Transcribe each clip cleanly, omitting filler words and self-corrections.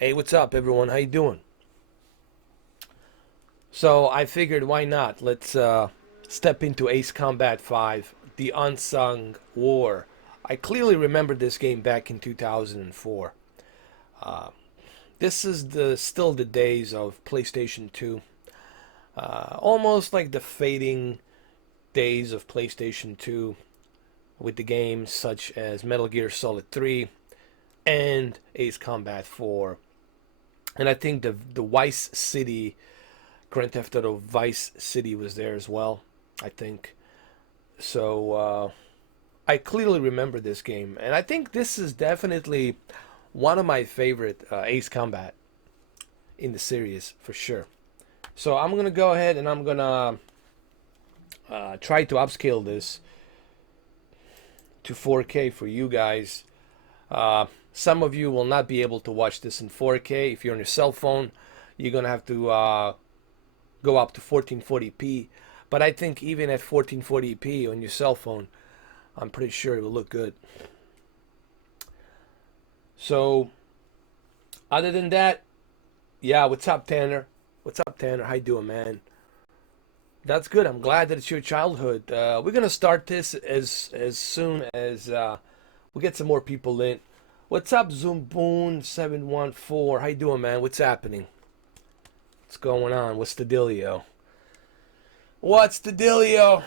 Hey, what's up, everyone? How you doing? So I figured, why not? Let's step into Ace Combat 5, the Unsung War. I clearly remember this game back in 2004. Uh, this is still the days of PlayStation 2. Almost like the fading days of PlayStation 2 with the games such as Metal Gear Solid 3 and Ace Combat 4. And I think the Vice City, Grand Theft Auto Vice City was there as well, I think. So I clearly remember this game. And I think this is definitely one of my favorite Ace Combat in the series, for sure. So I'm going to go ahead and I'm going to try to upscale this to 4K for you guys. Some of you will not be able to watch this in 4K. If you're on your cell phone, you're going to have to go up to 1440p. But I think even at 1440p on your cell phone, I'm pretty sure it will look good. So, other than that, yeah, what's up, Tanner? What's up, Tanner? How you doing, man? That's good. I'm glad that it's your childhood. We're gonna start this as soon as we get some more people in. What's up, Zoomboon714? How you doing, man? What's happening? What's going on? What's the dealio? What's the dealio?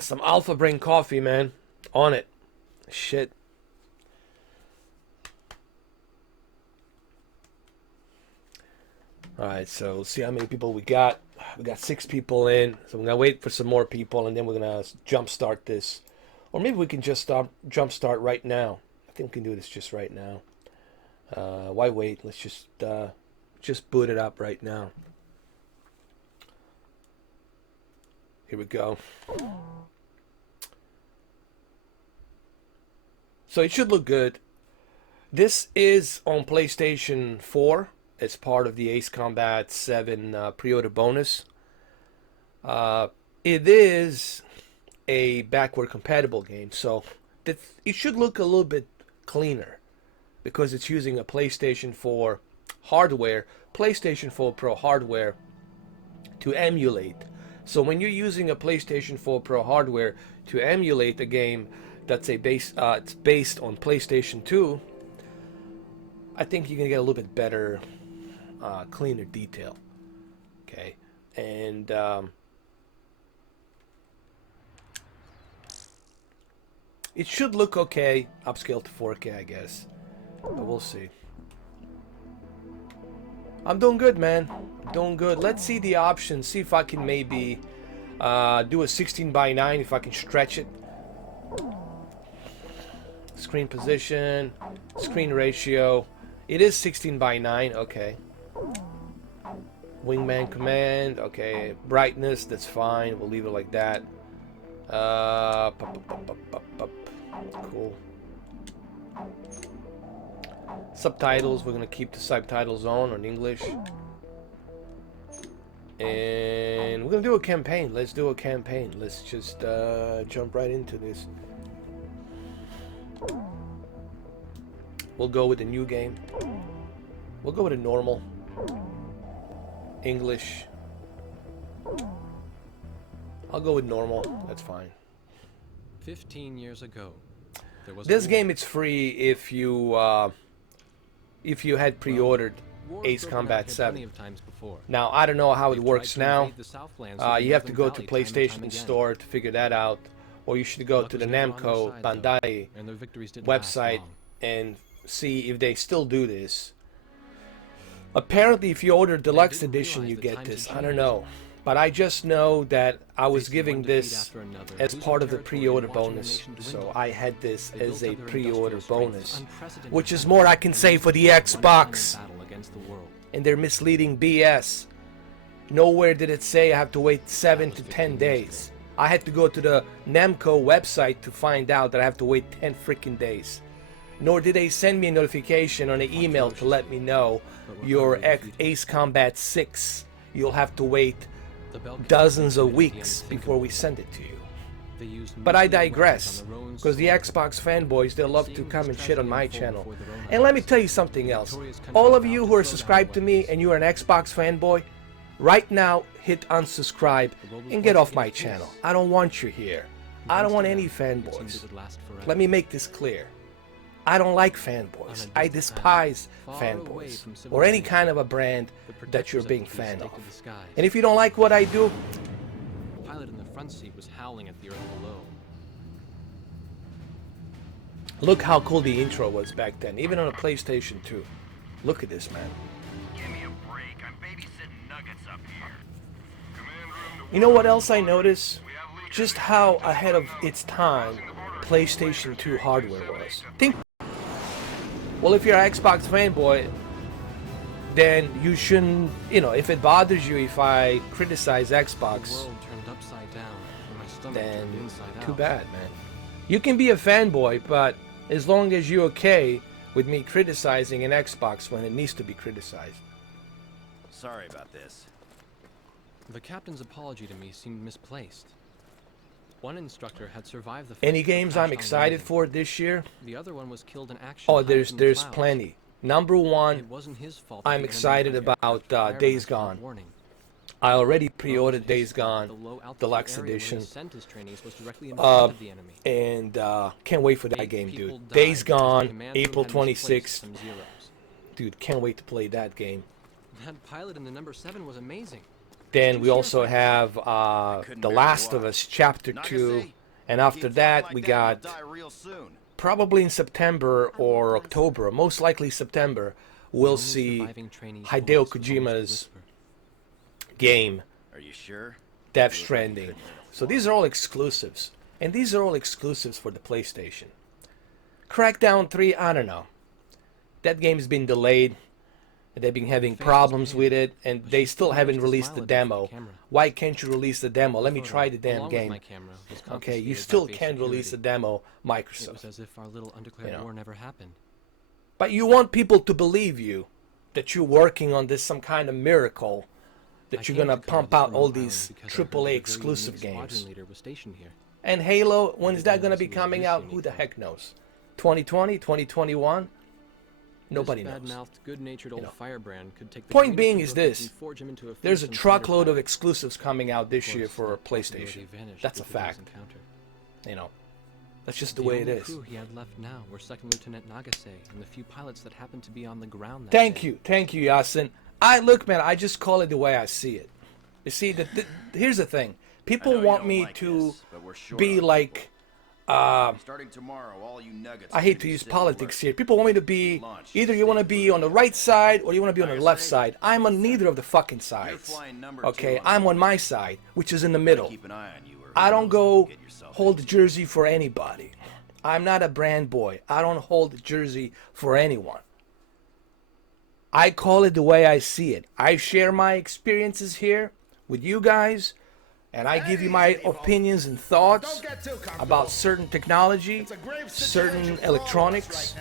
Some Alpha Brain coffee, man. On it. Shit. Alright, so let's see how many people we got. We got 6 people in. So we're going to wait for some more people and then we're going to jump start this. Or maybe we can just jump start right now. I think we can do this just right now. Why wait? Let's just boot it up right now. Here we go. So it should look good. This is on PlayStation 4. It's part of the Ace Combat 7 pre-order bonus. It is a backward compatible game, so it should look a little bit cleaner because it's using a PlayStation 4 hardware, PlayStation 4 Pro hardware to emulate. So when you're using a PlayStation 4 Pro hardware to emulate a game that's it's based on PlayStation 2, I think you're gonna get a little bit better, cleaner detail. Okay, and it should look okay, upscale to 4K, I guess, but we'll see. I'm doing good, man. I'm doing good. Let's see the options. See if I can maybe do a 16:9, if I can stretch it. Screen position, screen ratio. It is 16:9. Okay. Wingman command. Okay. Brightness. That's fine. We'll leave it like that. Cool. Subtitles, we're gonna keep the subtitles on English, and we're gonna do a campaign. Let's do a campaign. Let's just jump right into this. We'll go with the new game. We'll go with a normal English. I'll go with normal. That's fine. 15 years ago, there was this game. It's free if you had pre-ordered Ace Combat 7. Now, I don't know how it works now. You have to go to PlayStation Store to figure that out. Or you should go to the Namco Bandai website and see if they still do this. Apparently, if you order Deluxe Edition, you get this. I don't know. But I just know that I was giving this as part of the pre-order bonus. So I had this as a pre-order bonus, which is more I can say for the Xbox. And they're misleading BS. Nowhere did it say I have to wait 7 to 10 days. I had to go to the Namco website to find out that I have to wait 10 freaking days. Nor did they send me a notification on an email to let me know your Ace Combat 6. You'll have to wait dozens of weeks before we send it to you. They used But I nuclear weapons digress, on their own because the soil. Xbox fanboys, they love to Seeing come this and shit on my tragedy channel. unfold before their own And let me eyes, tell you something else. victorious country All of vowed you to who are slow down subscribed to me weapons. and you are an Xbox fanboy, right now hit unsubscribe The world was and get once off my against channel. peace. I don't want you here. And I don't thanks want to any them, it seemed fanboys. it would last forever. Let me make this clear. I don't like fanboys. I despise fanboys or any kind of a brand that you're being fan of. And if you don't like what I do, The pilot in the front seat was howling at the earth below. look how cool the intro was back then, even on a PlayStation 2. Look at this, man. Give me a break. I'm babysitting nuggets up here. Command room to You know what else I noticed? Just how ahead of its time PlayStation 2 hardware was. Well, if you're an Xbox fanboy, then you shouldn't, if it bothers you if I criticize The Xbox, world turned upside down, and my stomach then turned inside too out. bad, man. You can be a fanboy, but as long as you're okay with me criticizing an Xbox when it needs to be criticized. Sorry about this. The captain's apology to me seemed misplaced. One instructor had survived the Any first games crash I'm on excited landing. for this year? The other one was killed in action. Oh, hiding there's in the there's clouds. plenty. Number one, It wasn't his fault. that I'm the enemy excited aircraft about fired on Days us without Gone. warning. I already Nor was pre-ordered it his Days fault Gone the low altitude Deluxe area where he Edition. sent his trainees was directly in front of the enemy. And can't wait for that 8 game, people dude. died Days because the Gone, command room April had misplaced 26th. some zeros. Dude, can't wait to play that game. That pilot in the number 7 was amazing. Then we also have The Last of Us Chapter 2. And after that, we got probably in September or October, most likely September, we'll Only see surviving trainees Hideo voice was always the Kojima's whisper. game, Are you sure? Death Stranding. So these are all exclusives. And these are all exclusives for the PlayStation. Crackdown 3, I don't know. That game's been delayed. They've been having problems with it, and they still haven't released the demo. Why can't you release the demo? Let me try the damn Along with game. my camera was Okay, you confiscated by still base can't release the security. demo, It was Microsoft. as if our little undeclared You know. war never happened. But you want people to believe you that you're working on this some kind of miracle, I that you're came gonna to cover pump this out remote all island these because I heard that a AAA very exclusive unique games. squadron leader was stationed here. And Halo, when is that gonna realize be he was coming this out? Who unique, the though. heck knows? 2020, 2021? Nobody This knows. bad-mouthed, good-natured old know. firebrand could take the Point greatest being of is rookies this. and forge him into a There's a fearsome fighter truckload of pilot. exclusives coming out this Of year course, for that possibility PlayStation. vanished That's a with today's fact. encounter. You know, that's just the The way it only is. crew he had left now were Second Lieutenant Nagase and the few pilots that happened to be on the ground that Thank day. you, Yasin. Look, man, I just call it the way I see it. You see, here's the thing. People want me to be like, Starting tomorrow, all you nuggets I are hate gonna to be use sitting politics alert. here. People want me to be, either you want to be on the right side or you want to be on the left side. I'm on neither of the fucking sides. flying number Okay, 2 on I'm the on my side, which is in the middle. Keep an eye on you. Or I who don't knows go what you'll get yourself hold the into. jersey for anybody. I'm not a brand boy. I don't hold the jersey for anyone. I call it the way I see it. I share my experiences here with you guys, and I give you my opinions and thoughts about certain technology, certain electronics.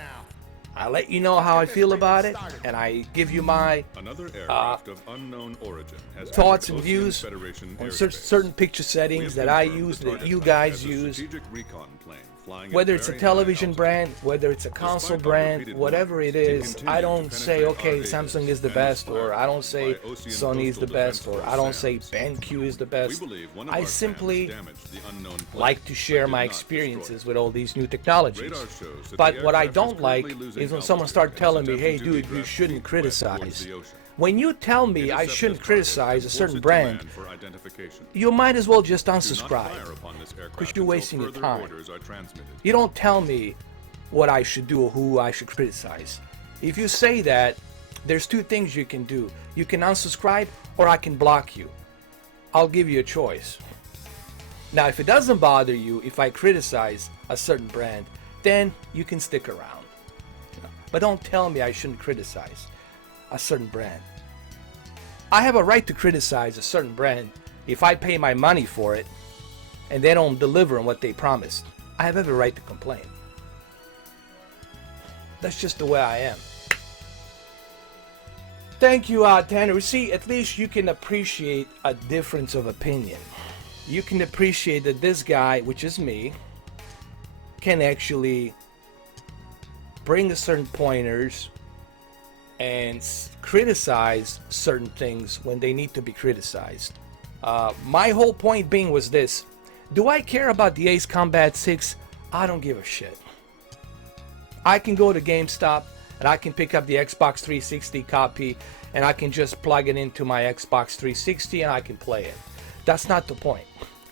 I let you know how I feel about it, and I give you my Another aircraft of unknown origin has thoughts entered and Ocean views Federation on airspace. certain picture We settings have that I confirmed use, the that target you type guys as a use. strategic recon plane flying at Whether it's a very high television altitude. brand, whether it's a console Despite our brand, repeated whatever it warnings, is, continue I to don't say, penetrate okay, our Samsung is the and best, or inspired I don't say by Ocean Sony is the Coastal best, Defense or Force I don't say SAMs. BenQ is the We best. believe one of I our simply SAMs damaged the unknown plane, like to share but my did not destroy experiences it. with all these new technologies. Radar shows that But the what I aircraft don't is like currently losing is when someone altitude starts and is telling me, hey attempting to dude, you drift shouldn't east west towards criticize. the ocean. When you tell me I Intercept shouldn't this target criticize a and certain force it to brand, land for identification. you might as well just Do not unsubscribe. fire upon this aircraft Because you're until wasting your further time. orders are transmitted. You don't tell me what I should do or who I should criticize. If you say that, there's two things you can do. You can unsubscribe or I can block you. I'll give you a choice. Now, if it doesn't bother you if I criticize a certain brand, then you can stick around. But don't tell me I shouldn't criticize a certain brand. I have a right to criticize a certain brand if I pay my money for it and they don't deliver on what they promised. I have every right to complain. That's just the way I am. Thank you, Tanner. See, at least you can appreciate a difference of opinion. you can appreciate that this guy, which is me, can actually bring a certain pointers and criticize certain things when they need to be criticized. My whole point being was this: do I care about the Ace Combat 6? I don't give a shit. I can go to GameStop and I can pick up the Xbox 360 copy and I can just plug it into my Xbox 360 and I can play it. That's not the point.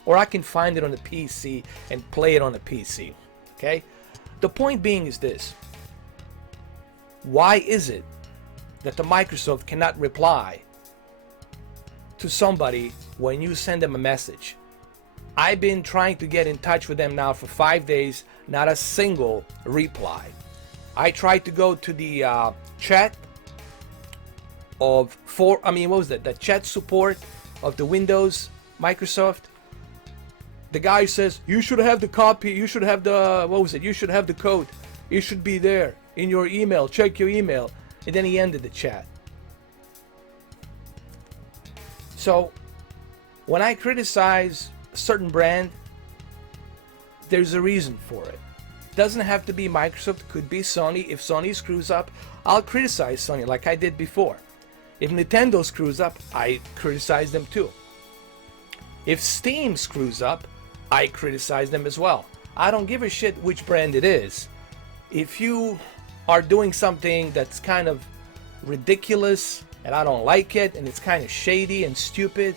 Or I can find it on the PC and play it on the PC. Okay? The point being is this: why is it that the Microsoft cannot reply to somebody when you send them a message? I've been trying to get in touch with them now for 5 days, not a single reply. I tried to go to the chat of the chat support of the Windows Microsoft. The guy says, you should have the copy, you should have the, you should have the code. It should be there in your email, check your email. And then he ended the chat. So, when I criticize a certain brand, there's a reason for it. Doesn't have to be Microsoft, it could be Sony. If Sony screws up, I'll criticize Sony like I did before. If Nintendo screws up, I criticize them too. If Steam screws up, I criticize them as well. I don't give a shit which brand it is. If you are doing something that's kind of ridiculous and I don't like it and it's kind of shady and stupid,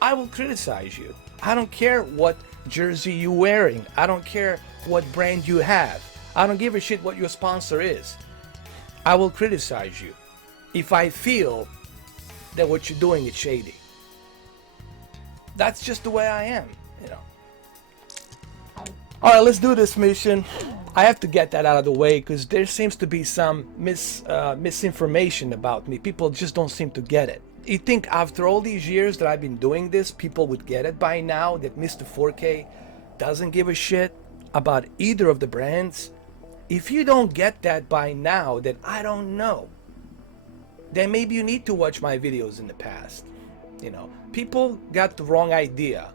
I will criticize you. I don't care what jersey you're wearing. I don't care what brand you have. I don't give a shit what your sponsor is. I will criticize you if I feel that what you're doing is shady. That's just the way I am, you know. All right, let's do this mission. I have to get that out of the way because there seems to be some misinformation about me. People just don't seem to get it. You think after all these years that I've been doing this, people would get it by now that Mr. 4K doesn't give a shit about either of the brands? If you don't get that by now, then I don't know. Then maybe you need to watch my videos in the past. You know, people got the wrong idea.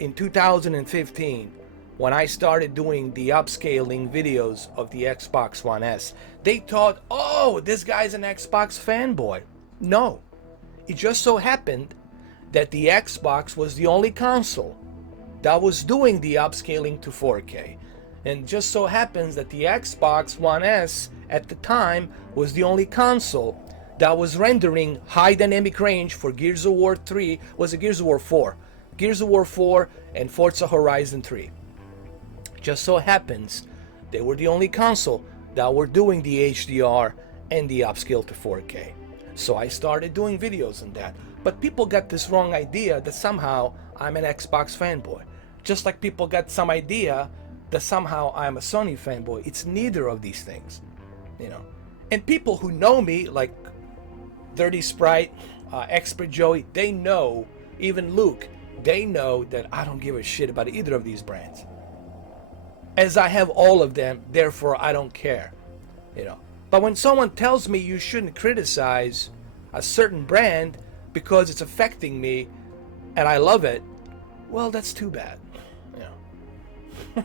In 2015, when I started doing the upscaling videos of the Xbox One S, they thought, oh, this guy's an Xbox fanboy. No, it just so happened that the Xbox was the only console that was doing the upscaling to 4K. And just so happens that the Xbox One S at the time was the only console that was rendering high dynamic range for Gears of War 3, was it Gears of War 4? Gears of War 4 and Forza Horizon 3. Just so happens they were the only console that were doing the HDR and the upscale to 4K. So I started doing videos on that. But people got this wrong idea that somehow I'm an Xbox fanboy. Just like people got some idea that somehow I'm a Sony fanboy. It's neither of these things, you know. And people who know me, like Dirty Sprite, Expert Joey, they know, even Luke, they know that I don't give a shit about either of these brands. As I have all of them, therefore I don't care, you know. But when someone tells me you shouldn't criticize a certain brand because it's affecting me and I love it, well, that's too bad, you know.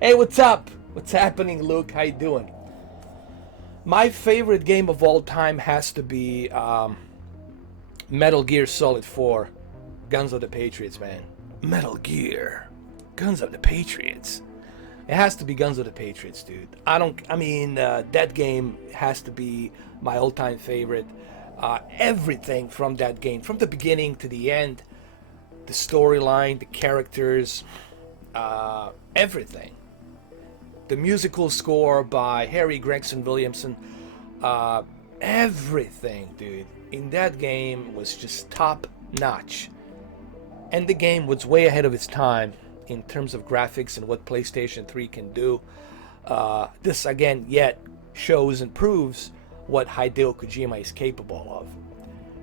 Hey, what's up? What's happening, Luke? How you doing? My favorite game of all time has to be Metal Gear Solid 4, Guns of the Patriots, man. Metal Gear, Guns of the Patriots. It has to be Guns of the Patriots, dude. That game has to be my all-time favorite. Everything from that game, from the beginning to the end, the storyline, the characters, everything. The musical score by Harry Gregson Williamson, everything, dude, in that game was just top notch. And the game was way ahead of its time in terms of graphics and what PlayStation 3 can do. This again yet shows and proves what Hideo Kojima is capable of.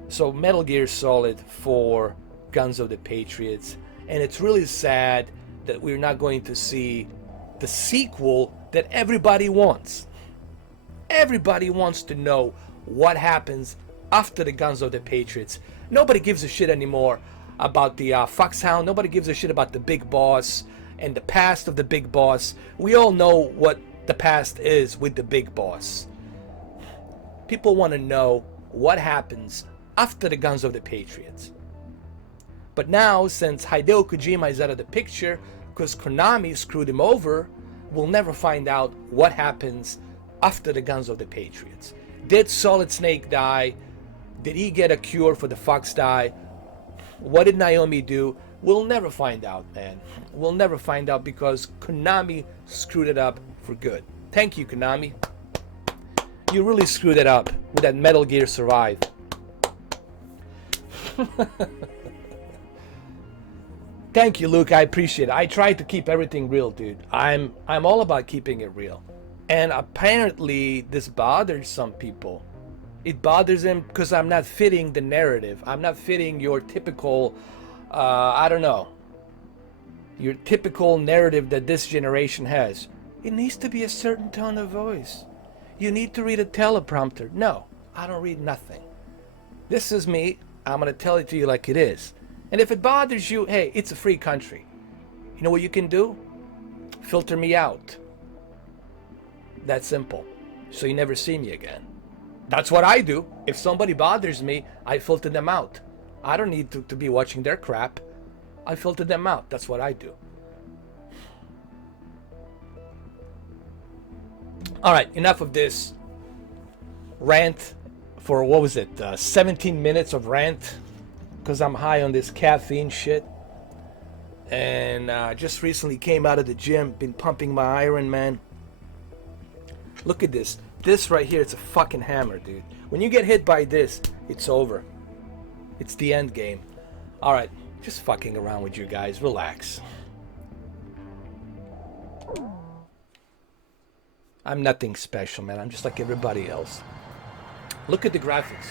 So Metal Gear Solid 4, Guns of the Patriots, and it's really sad that we're not going to see the sequel that everybody wants. Everybody wants to know what happens after the Guns of the Patriots. Nobody gives a shit anymore about the Foxhound. Nobody gives a shit about the big boss and the past of the big boss. We all know what the past is with the big boss. People want to know what happens after the Guns of the Patriots. But now, since Hideo Kojima is out of the picture because Konami screwed him over, we'll never find out what happens after the Guns of the Patriots. Did Solid Snake die? Did he get a cure for the Fox die? What did Naomi do? We'll never find out, man. We'll never find out because Konami screwed it up for good. Thank you, Konami. You really screwed it up with that Metal Gear Survive. Thank you, Luke. I appreciate it. I try to keep everything real, dude. I'm all about keeping it real. And apparently this bothers some people. It bothers them because I'm not fitting the narrative. I'm not fitting your typical, I don't know, your typical narrative that this generation has. It needs to be a certain tone of voice. You need to read a teleprompter. No, I don't read nothing. This is me. I'm going to tell it to you like it is. And if it bothers you, hey, it's a free country. You know what you can do? Filter me out. That simple. So you never see me again. That's what I do. If somebody bothers me, I filter them out. I don't need to be watching their crap. I filter them out. That's what I do. All right, enough of this rant for, what was it, 17 minutes of rant, because I'm high on this caffeine shit. And just recently came out of the gym, been pumping my iron, man. Look at this. This right here, it's a fucking hammer, dude. When you get hit by this, it's over. It's the end game. All right, just fucking around with you guys. Relax. I'm nothing special, man. I'm just like everybody else. Look at the graphics.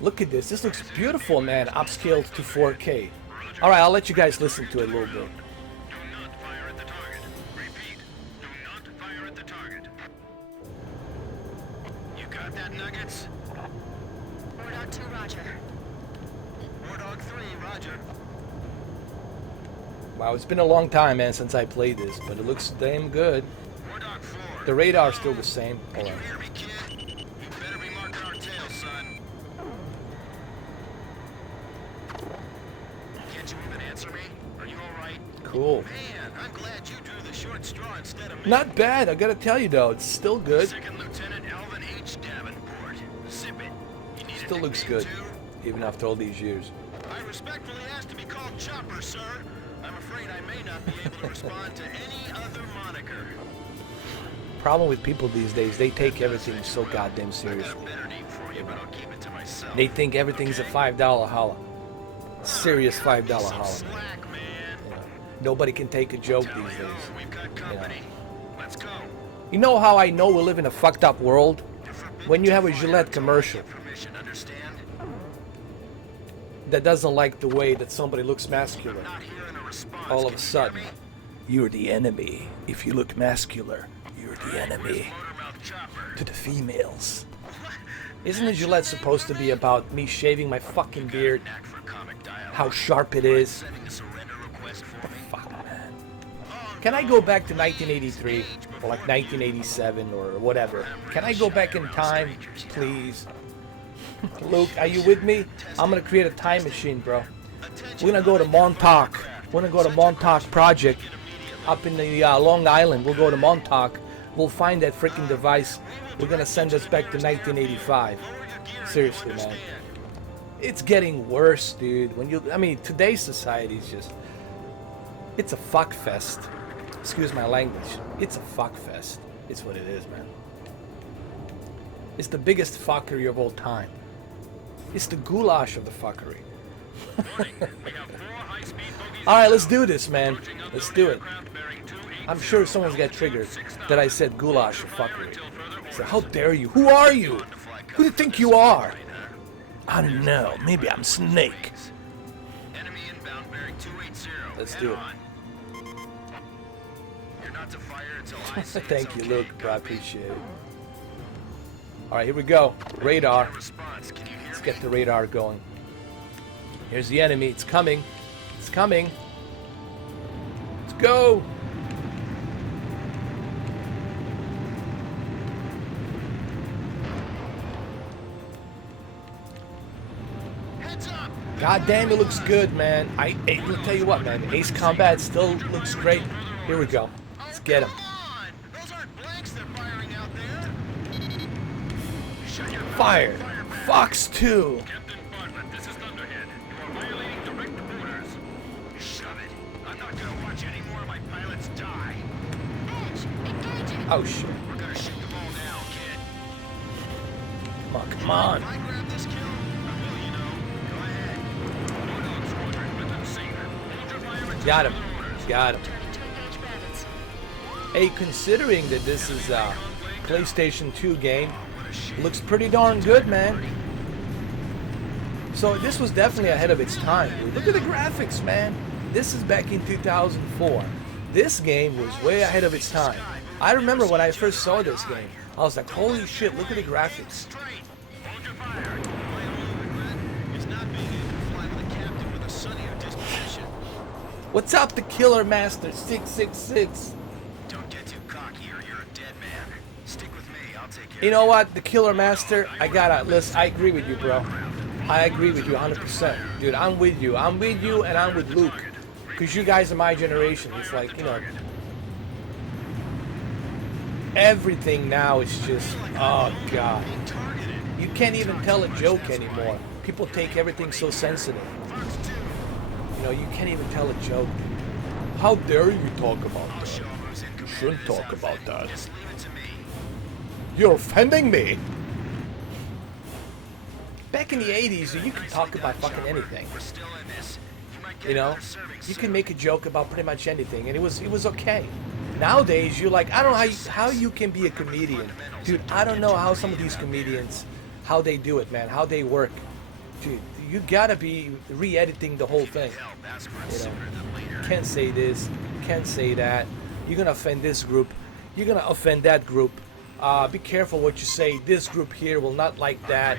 Look at this. This looks beautiful, man. Upscaled to 4K. All right, I'll let you guys listen to it a little bit. Wow, it's been a long time, man, since I played this, but it looks damn good. The radar's still the same. Hold on. Cool. Not bad, I gotta tell you though, it's still good. Still looks good, even after all these years. I respectfully ask to be called Chopper, sir. I'm afraid I may not be able to respond to any other moniker. Problem with people these days, they take everything so goddamn seriously. They think everything's a $5 holla. Serious $5 holla. Nobody can take a joke these days. You know how I know we live in a fucked up world? When you have a Gillette commercial that doesn't like the way that somebody looks masculine. All of a sudden, you're the enemy. If you look masculine, you're the enemy to the females. Isn't a Gillette supposed to be about me shaving my fucking beard? How sharp it is? What the fuck, man? Can I go back to 1983 or like 1987 or whatever? Can I go back in time, please? Luke, are you with me? I'm gonna create a time machine, bro. We're gonna go to Montauk. We're gonna go to Montauk Project up in the Long Island. We'll go to Montauk. We'll find that freaking device. We're gonna send us back to 1985. Seriously, man. It's getting worse, dude. I mean, today's society is just, it's a fuck fest. Excuse my language. It's a fuck fest. It's what it is, man. It's the biggest fuckery of all time. It's the goulash of the fuckery. Alright, let's do this, man. Let's do it. I'm sure someone's got triggered that I said goulash of fuckery. So how dare you? Who are you? Who do you think you are? I don't know. Maybe I'm Snake. Let's do it. Thank you, Luke. I appreciate it. Alright, here we go. Radar. Response. Can you hear Let's me? get the radar going. Here's the enemy. It's coming. It's coming. Let's go. Heads up. God damn, it looks good, man. I'll tell you what, man. Ace Combat still looks great. Here we go. Let's get him. Come on. Those aren't blanks they're firing out there. Shut your mouth. Fire. Fox 2. Captain Bartlett, this is Thunderhead. You are violating direct orders. Shove it. I'm not gonna watch any more of my pilots die. Edge, engaging. Oh, shit. We're gonna shoot them all now, kid. Come on, come on. If I grab this kill, I will, you know. Go ahead. Bulldog Squadron, within scene. Hold your fire until Got him. orders. Got him. Turning to engage bandits. Hey, considering that this is a PlayStation 2 game, looks pretty darn good, man. So this was definitely ahead of its time, dude. Look at the graphics, man. This is back in 2004. This game was way ahead of its time. I remember when I first saw this game, I was like, holy shit, look at the graphics. Straight. Hold your fire. My only regret is not being able to fly with a captain with a sunnier disposition. What's up, the Killer Master 666? Don't get too cocky or you're a dead man. Stick with me. I'll take care You know what, the Killer Master, listen, I agree with you, bro. I agree with you 100%. Dude, I'm with you. I'm with you and I'm with Luke. Because you guys are my generation. It's like, you know, everything now is just, oh, God. being targeted. You can't even tell a joke anymore. People take everything so sensitive. Fox 2. You know, you can't even tell a joke. How dare you talk about I'll that? show 'em who's in command Shouldn't of this talk about outfit. that. Just leave it to me. You're offending me. Back in the 80s, you could talk about fucking anything. We're still in this. You might get You know, another serving you soon. can make a joke about pretty much anything, and it was okay. Nowadays, you're like, I don't know how you can be a comedian, dude. I don't know how some of these comedians, how they do it, man, how they work, dude. You gotta be re-editing the whole thing. Help, ask for it You know, sooner than later. can't say this, can't say that. You're gonna offend this group. You're gonna offend that group. Be careful what you say. This group here will not like that.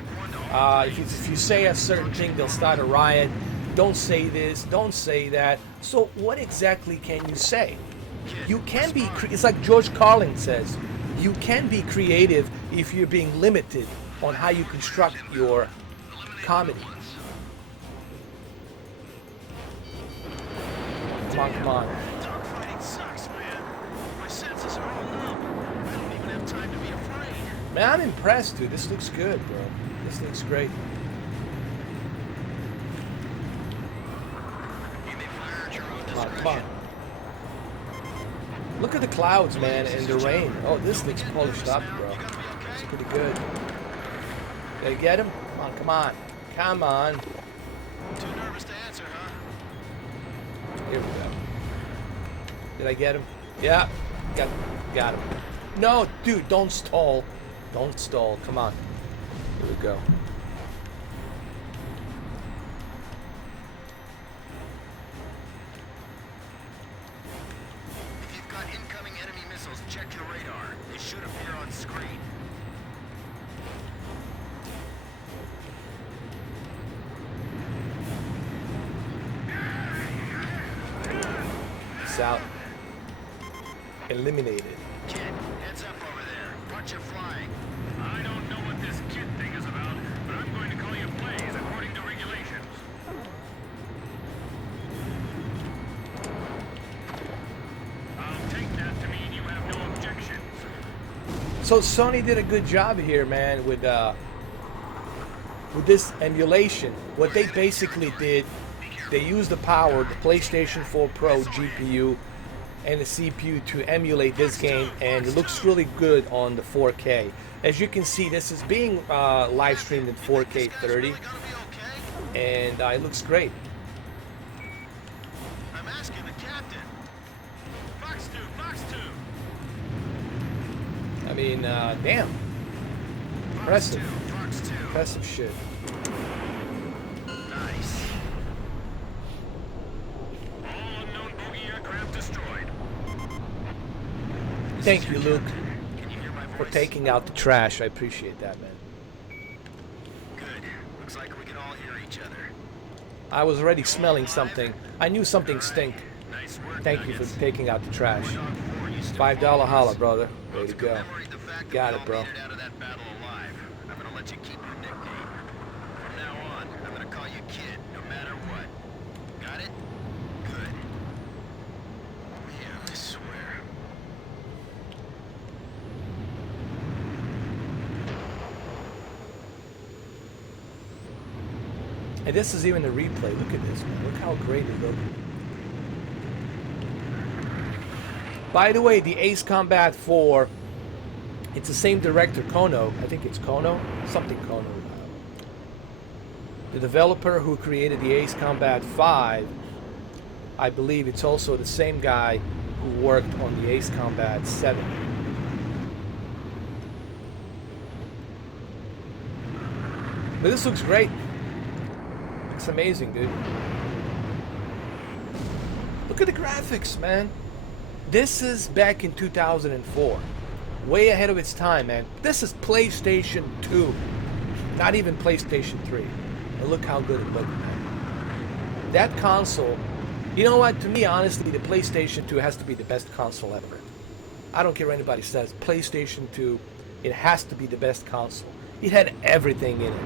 If you say a certain thing, they'll start a riot. Don't say this. Don't say that. So what exactly can you say? You can be. It's like George Carlin says. You can be creative if you're being limited on how you construct your comedy. Come on, come on. Dogfighting sucks, man. My senses are all numb. I don't even have time to be afraid. Man, I'm impressed, dude. This looks good, bro. This looks great. You may fire at your own Come on, come discretion. on. Look at the clouds, man, and the rain. Oh, this looks polished up, bro. It's pretty good. Did I get him? Come on, come on. Come on. Too nervous to answer, huh? Here we go. Did I get him? Yeah. Got him. No, dude, don't stall. Don't stall. Come on. Here we go. If you've got incoming enemy missiles, check your radar. They should appear on screen. It's out. Eliminated. Kid, heads up over there. Watch your flying. I don't know what this kid thing is about, but I'm going to call you plays according to regulations. I'll take that to mean you have no objections. So Sony did a good job here, man, with this emulation. What they basically did, they used the power, the PlayStation 4 Pro GPU and the CPU to emulate this game, and it looks really good on the 4K. As you can see, this is being live streamed in 4K 30, Gonna be okay? and it looks great. I'm asking the captain. Fox 2, Fox 2. I mean, damn, Fox Impressive. 2, Fox 2. impressive shit. Nice. All unknown bogey aircraft destroyed. Thank you, Luke, Can you hear my voice? for taking out the trash. I appreciate that, man. Good. Looks like we can all hear each other. I was already smelling something. I knew something stink. Nice work, Thank you Nuggets. for taking out the trash. Dog 4 used to $5 follow us. holla, brother. Way Well, to to go. commemorate the fact that Got we it, all bro. made it out of that battle alive, I'm gonna let you keep your nickname. From now on, I'm gonna call you Kid, no matter what. Got it? Good. Yeah, I swear. And this is even a replay. Look at this, man. Look how great it looks. By the way, the Ace Combat 4, it's the same director, Kono. I think it's Kono. Something Kono. The developer who created the Ace Combat 5, I believe it's also the same guy who worked on the Ace Combat 7. But this looks great. Looks amazing, dude. Look at the graphics, man. This is back in 2004. Way ahead of its time, man. This is PlayStation 2. Not even PlayStation 3. And look how good it looked, man. That console, you know what? To me, honestly, the PlayStation 2 has to be the best console ever. I don't care what anybody says. PlayStation 2, it has to be the best console. It had everything in it.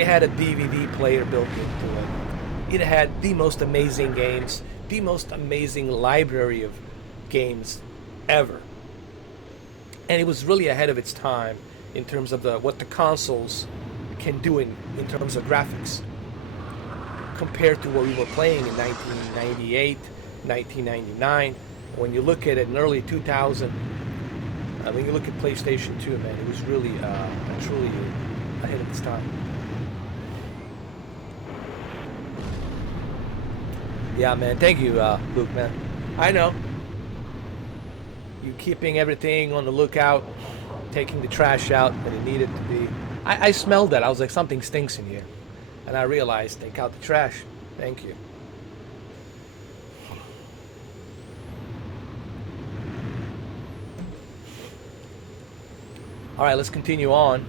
It had a DVD player built into it. It had the most amazing games, the most amazing library of games ever. And it was really ahead of its time in terms of what the consoles can do in terms of graphics compared to what we were playing in 1998, 1999. When you look at it in early 2000, when you look at PlayStation 2, man, it was really truly ahead of its time. Yeah, man. Thank you, Luke, man. I know. You keeping everything on the lookout, taking the trash out when it needed to be. I smelled that. I was like, something stinks in here. And I realized, take out the trash. Thank you. All right, let's continue on.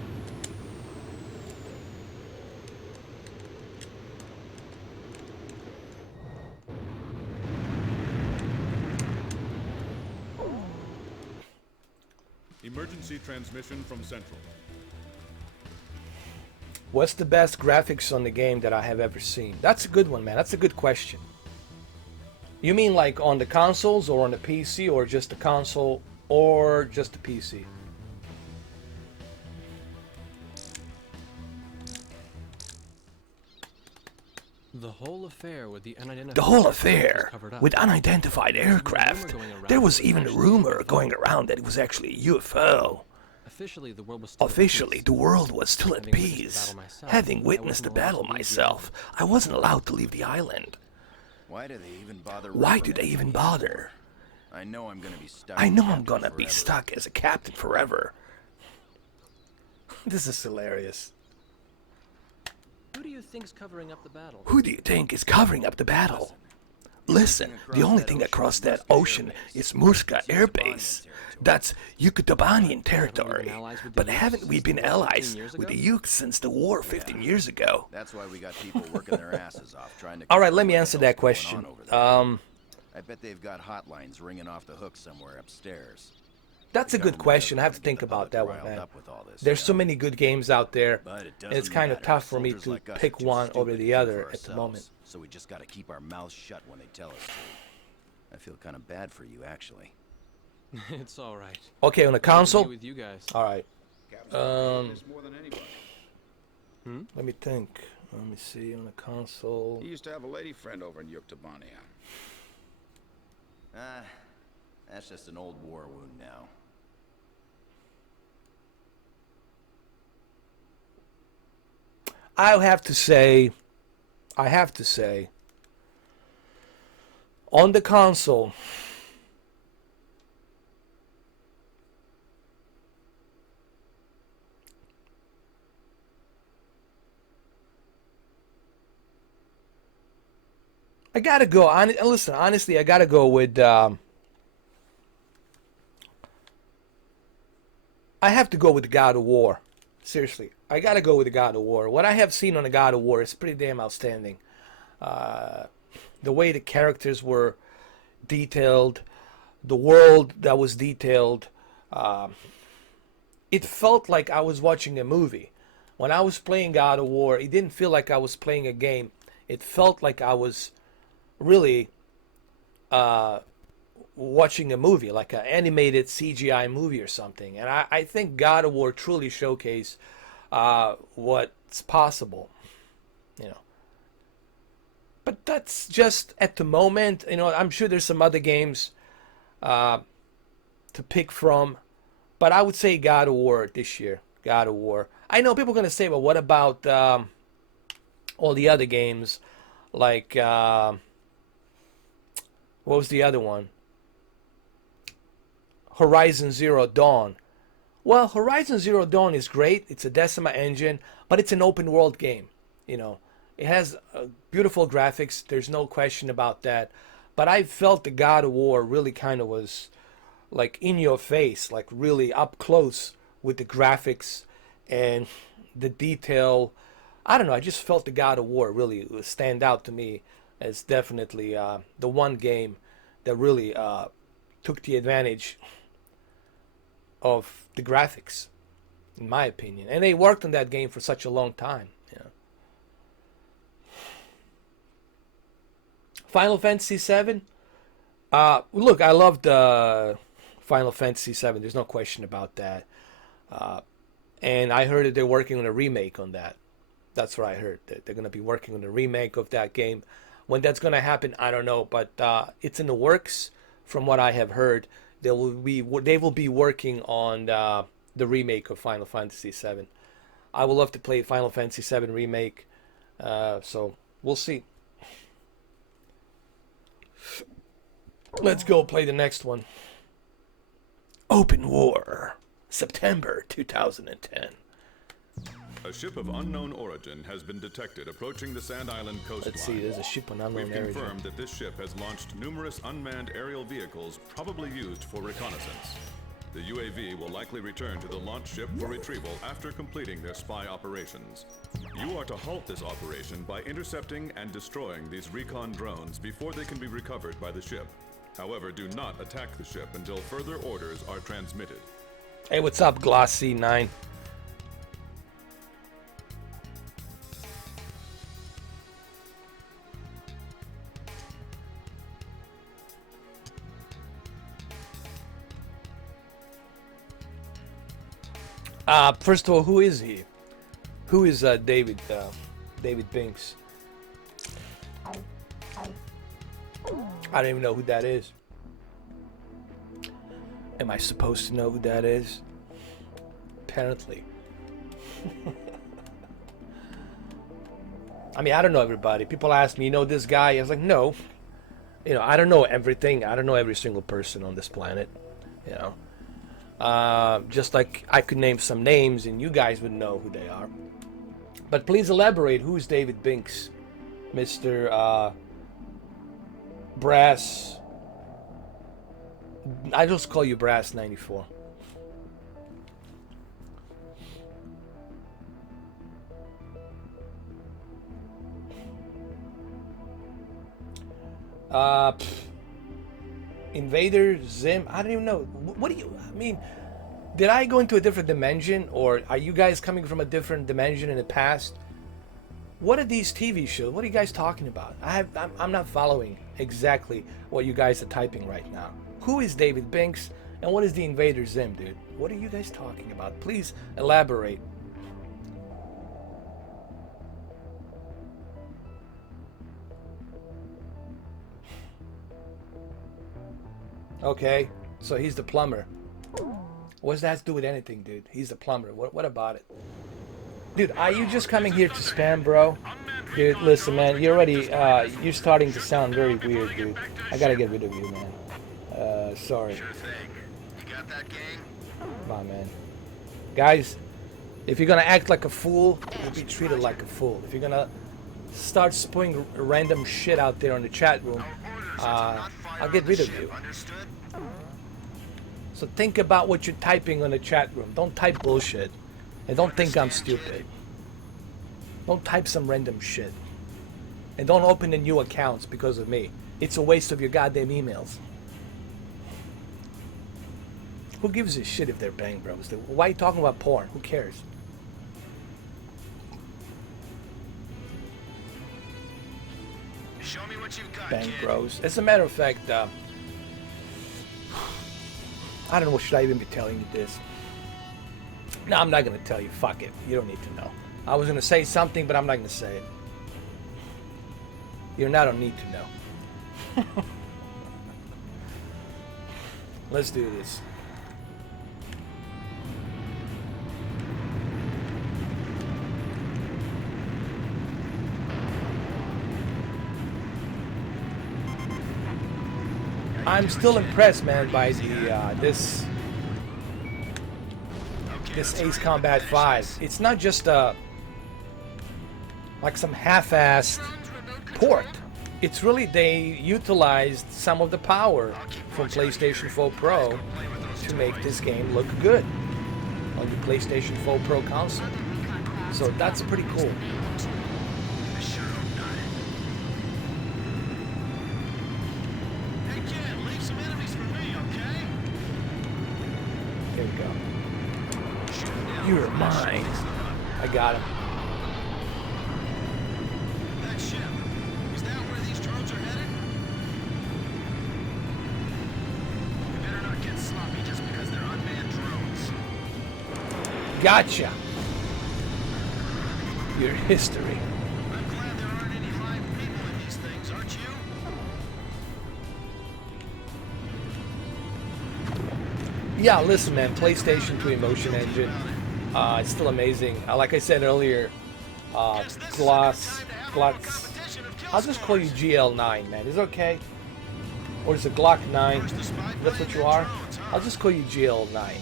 Emergency transmission from Central. What's the best graphics on the game that I have ever seen? That's a good one, man. That's a good question. You mean like on the consoles or on the PC or just the console or just the PC? The whole affair with the unidentified The whole aircraft affair was covered up. with unidentified aircraft. There was even a rumor going around that it was actually a UFO. Officially, the world was still Officially, at the peace. world was still at Having witnessed the peace. battle myself, Having I witnessed the wasn't allowed battle to leave the myself, I wasn't allowed to leave the island. Why do they even bother? Why ripping do they it? even bother? I know I'm gonna be stuck. I know I'm captain gonna be forever. stuck as a captain forever. This is hilarious. Who do you think's covering up the battle? Who do you think is covering up the battle? Listen, the only thing across that ocean is Murska Air Base. That's Yucatobanian territory. But haven't we been allies with the Utes since the war 15 years ago? That's why we got people working their asses off trying to. All right, let me confirm what answer the that hell's going question. on over there. I bet they've got hotlines ringing off the hook somewhere upstairs. That's a The good government question. I have to doesn't think get the about that public one, riled man. up with all this There's so stuff. many good games out there, But it and it's doesn't kind of matter. tough for me Soldiers to like us pick are too one over stupid the to other for at the ourselves, moment. So we just gotta keep our mouths shut when they tell us to. I feel kind of bad for you, actually. It's all right. Okay, on a Good to be console? with you guys. All right. There's more than anybody. Let me think. Let me see on a console. He used to have a lady friend over in Yucatobania. That's just an old war wound now. I have to say, on the console, I gotta go. Listen, honestly, I gotta go with. I have to go with God of War. Seriously, I gotta go with the God of War. What I have seen on the God of War is pretty damn outstanding. The way the characters were detailed, the world that was detailed, it felt like I was watching a movie. When I was playing God of War, it didn't feel like I was playing a game. It felt like I was really watching a movie, like an animated CGI movie or something. And I think God of War truly showcased what's possible, you know. But that's just at the moment. You know, I'm sure there's some other games to pick from, but I would say God of War this year. God of War. I know people are gonna say, "Well, what about all the other games?" Like what was the other one? Horizon Zero Dawn. Well, Horizon Zero Dawn is great. It's a Decima engine, but it's an open world game. You know, it has beautiful graphics. There's no question about that. But I felt the God of War really kind of was like in your face, like really up close with the graphics and the detail. I don't know. I just felt the God of War really stand out to me as definitely the one game that really took the advantage of the graphics, in my opinion. And they worked on that game for such a long time. You know. Final Fantasy VII. Look, I loved Final Fantasy VII. There's no question about that. And I heard that they're working on a remake on that. That's what I heard. That they're going to be working on a remake of that game. When that's going to happen, I don't know. But it's in the works, from what I have heard. They will be working on the remake of Final Fantasy VII. I would love to play Final Fantasy VII remake. So we'll see. Let's go play the next one. Open War, September 2010. A ship of unknown origin has been detected approaching the Sand Island coastline. Let's see, there's a ship on unknown We've origin. confirmed that this ship has launched numerous unmanned aerial vehicles, probably used for reconnaissance. The UAV will likely return to the launch ship for retrieval after completing their spy operations. You are to halt this operation by intercepting and destroying these recon drones before they can be recovered by the ship. However, do not attack the ship until further orders are transmitted. Hey, what's up, Glossy9? First of all, who is he? Who is David Binks? I don't even know who that is. Am I supposed to know who that is? Apparently. I mean, I don't know everybody. People ask me, you know this guy? I was like, no. You know, I don't know everything. I don't know every single person on this planet. You know. Just like I could name some names and you guys would know who they are. But please elaborate. Who's David Binks? Mr. Brass. I just call you Brass 94. Invader Zim. I don't even know. What do you? I mean, did I go into a different dimension, or are you guys coming from a different dimension in the past? What are these TV shows? What are you guys talking about? I'm not following exactly what you guys are typing right now. Who is David Binks, and what is the Invader Zim, dude? What are you guys talking about? Please elaborate. Okay, so he's the plumber. What's that to do with anything, dude? He's the plumber. What about it? Dude, are you just coming here to spam, bro? Dude, listen, man, you're already, you're starting to sound very weird, dude. I gotta get rid of you, man. Sorry. Sure thing. You got that, gang? Come on, man. Guys, if you're gonna act like a fool, you'll be treated like a fool. If you're gonna start spewing random shit out there in the chat room, I'll get rid of you. Understood? So think about what you're typing on the chat room. Don't type bullshit. And don't think I'm stupid. Don't type some random shit. And don't open the new accounts because of me. It's a waste of your goddamn emails. Who gives a shit if they're Bang Bros? Why are you talking about porn? Who cares? Show me what you've got, Bang kid. Bros. As a matter of fact, I don't know, should I even be telling you this? No, I'm not going to tell you. Fuck it. You don't need to know. I was going to say something, but I'm not going to say it. You're not on need to know. Let's do this. I'm still impressed, man, by the this Ace Combat 5. It's not just like some half-assed port. It's really, they utilized some of the power from PlayStation 4 Pro to make this game look good on the PlayStation 4 Pro console. So that's pretty cool. Hey, kid, leave some enemies for me, okay? There we go. You're mine. I got him. That ship, is that where these drones are headed? We better not get sloppy just because they're unmanned drones. Gotcha. Your history. I'm glad there aren't any live people in these things, aren't you? Yeah, listen, man. PlayStation 2 Emotion Engine. It's still amazing. Like I said earlier, Gloss. I'll just call you GL9, man. Is it okay? Or is it Glock 9? That's what you are? I'll just call you GL9.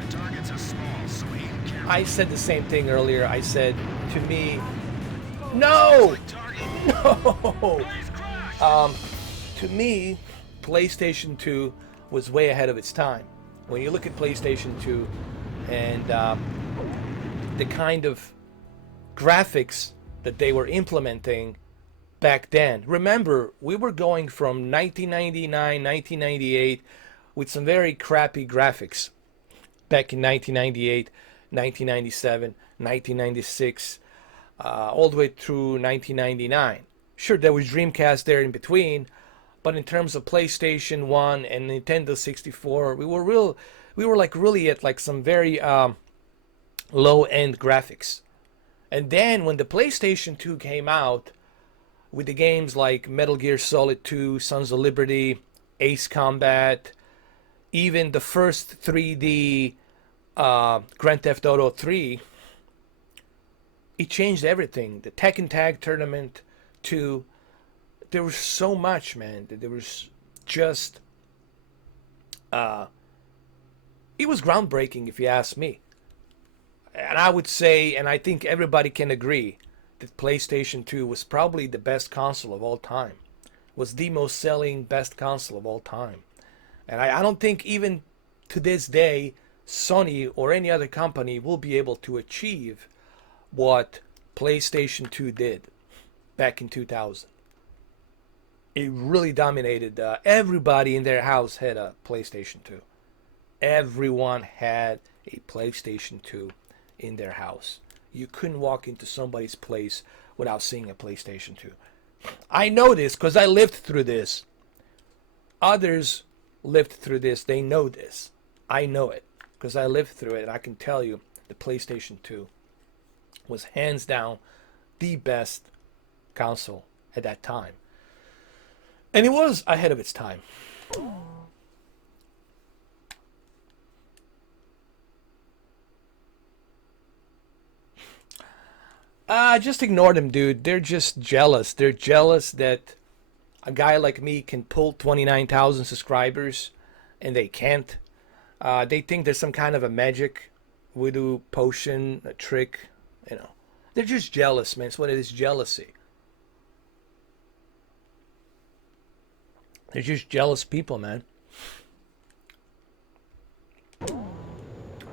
The targets are small, so aim carefully. I said the same thing earlier. I said, to me, no! No! To me, PlayStation 2 was way ahead of its time. When you look at PlayStation 2 and the kind of graphics that they were implementing back then. Remember, we were going from 1999, 1998 with some very crappy graphics back in 1998, 1997, 1996, all the way through 1999. Sure, there was Dreamcast there in between, but in terms of PlayStation 1 and Nintendo 64, we were like really at like some very low-end graphics. And then when the PlayStation 2 came out with the games like Metal Gear Solid 2, Sons of Liberty, Ace Combat, even the first 3D Grand Theft Auto 3, it changed everything. The Tekken Tag Tournament 2, there was so much, man. There was just it was groundbreaking, if you ask me. And I would say, and I think everybody can agree, that PlayStation 2 was probably the best console of all time. Was the most selling best console of all time. And I don't think even to this day Sony or any other company will be able to achieve what PlayStation 2 did back in 2000. It really dominated. Everybody in their house had a PlayStation 2. Everyone had a PlayStation 2 in their house. You couldn't walk into somebody's place without seeing a PlayStation 2. I know this because I lived through this. Others lived through this. They know this. I know it because I lived through it, and I can tell you the PlayStation 2 was hands down the best console at that time. And it was ahead of its time. Just ignore them, dude. They're just jealous. They're jealous that a guy like me can pull 29,000 subscribers and they can't. They think there's some kind of a magic voodoo potion, a trick, you know. They're just jealous, man. It's what it is, jealousy. They're just jealous people, man.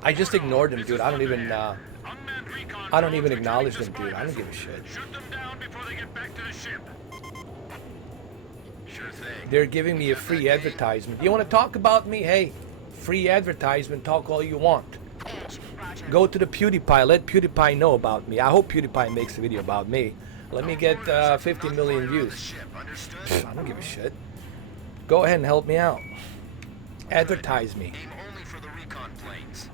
I just ignored them, dude. I don't even Unmanned recon I don't even drones acknowledge returning them, to dude. I don't give a supply shit. us. Shoot them down before they get back to the ship. Sure thing. They're giving me a free advertisement. You want to talk about me? Hey, free advertisement. Talk all you want. Edge, roger. Go to the PewDiePie. Let PewDiePie know about me. I hope PewDiePie makes a video about me. Let me get 50 million views. Ship, understood? I don't give a shit. Go ahead and help me out. Advertise me. Aim only for the recon planes.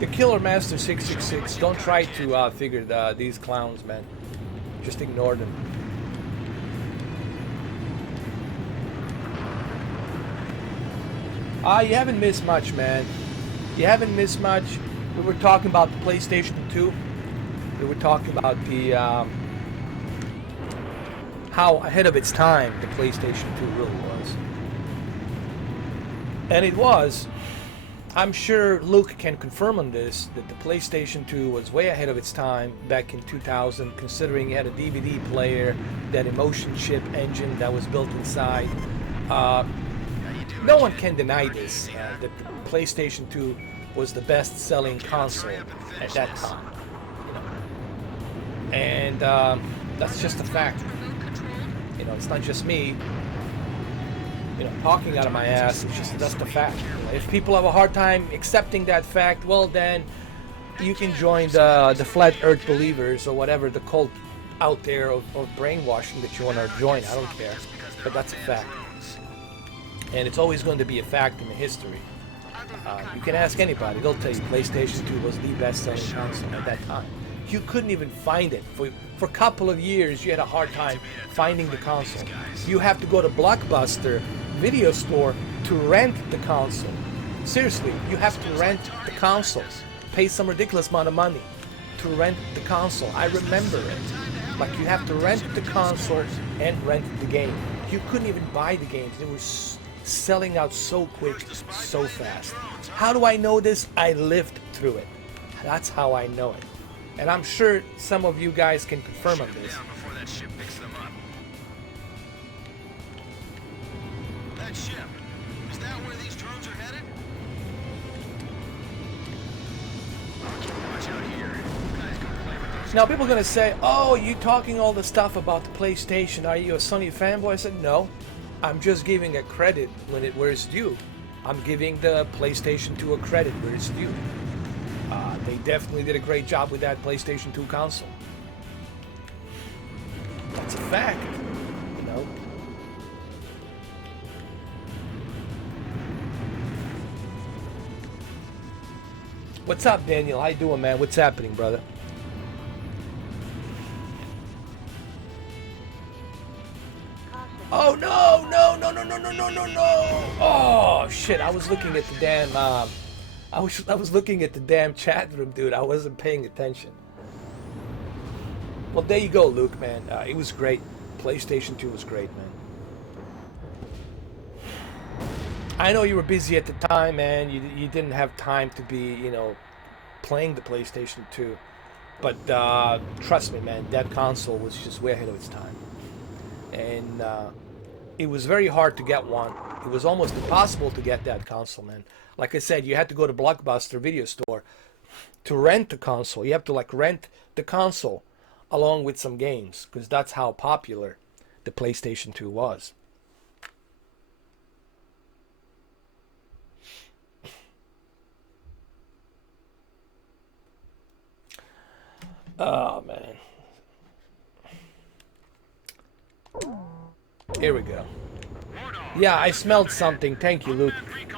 The Killer Master 666. Don't try to figure these clowns, man. Just ignore them. You haven't missed much, man. You haven't missed much. We were talking about the PlayStation 2. We were talking about the how ahead of its time the PlayStation 2 really was. And it was. I'm sure Luke can confirm on this that the PlayStation 2 was way ahead of its time back in 2000, considering it had a DVD player, that emotion chip engine that was built inside. No one can deny this, that the PlayStation 2 was the best-selling console at that time. You know. And that's just a fact. You know, it's not just me, you know, talking out of my ass. It's just that's the fact. If people have a hard time accepting that fact, well then you can join the flat earth believers or whatever the cult out there of brainwashing that you want to join. I don't care, but that's a fact, and it's always going to be a fact in the history. You can ask anybody; they'll tell you PlayStation 2 was the best-selling console at that time. You couldn't even find it for a couple of years. You had a hard time finding the console. You have to go to Blockbuster video store to rent the console. Seriously, you have to rent the console. Pay some ridiculous amount of money to rent the console. I remember it. Like, you have to rent the console and rent the game. You couldn't even buy the games. They were selling out so quick, so fast. How do I know this? I lived through it. That's how I know it. And I'm sure some of you guys can confirm on this. Down before that ship picks them up. That ship, is that where these drones are headed? Watch out here. You guys gonna play with those Now people are going to say, oh, you talking all the stuff about the PlayStation. Are you a Sony fanboy? I said, no. I'm just giving a credit where it's due. I'm giving the PlayStation 2 a credit where it's due. They definitely did a great job with that PlayStation 2 console. That's a fact, you know. What's up, Daniel? How you doing, man? What's happening, brother? Oh no, no, no, no, no, no, no, no, no! Oh shit! I was looking at the damn. I was looking at the damn chat room, dude. I wasn't paying attention. Well, there you go, Luke, man. It was great. PlayStation 2 was great, man. I know you were busy at the time, man. You didn't have time to be, you know, playing the PlayStation 2. But trust me, man, that console was just way ahead of its time. And it was very hard to get one. It was almost impossible to get that console, man. Like I said, you had to go to Blockbuster video store to rent the console. You have to like rent the console along with some games, because that's how popular the PlayStation 2 was. Oh man. Here we go. Yeah, I smelled something. Thank you, Luke.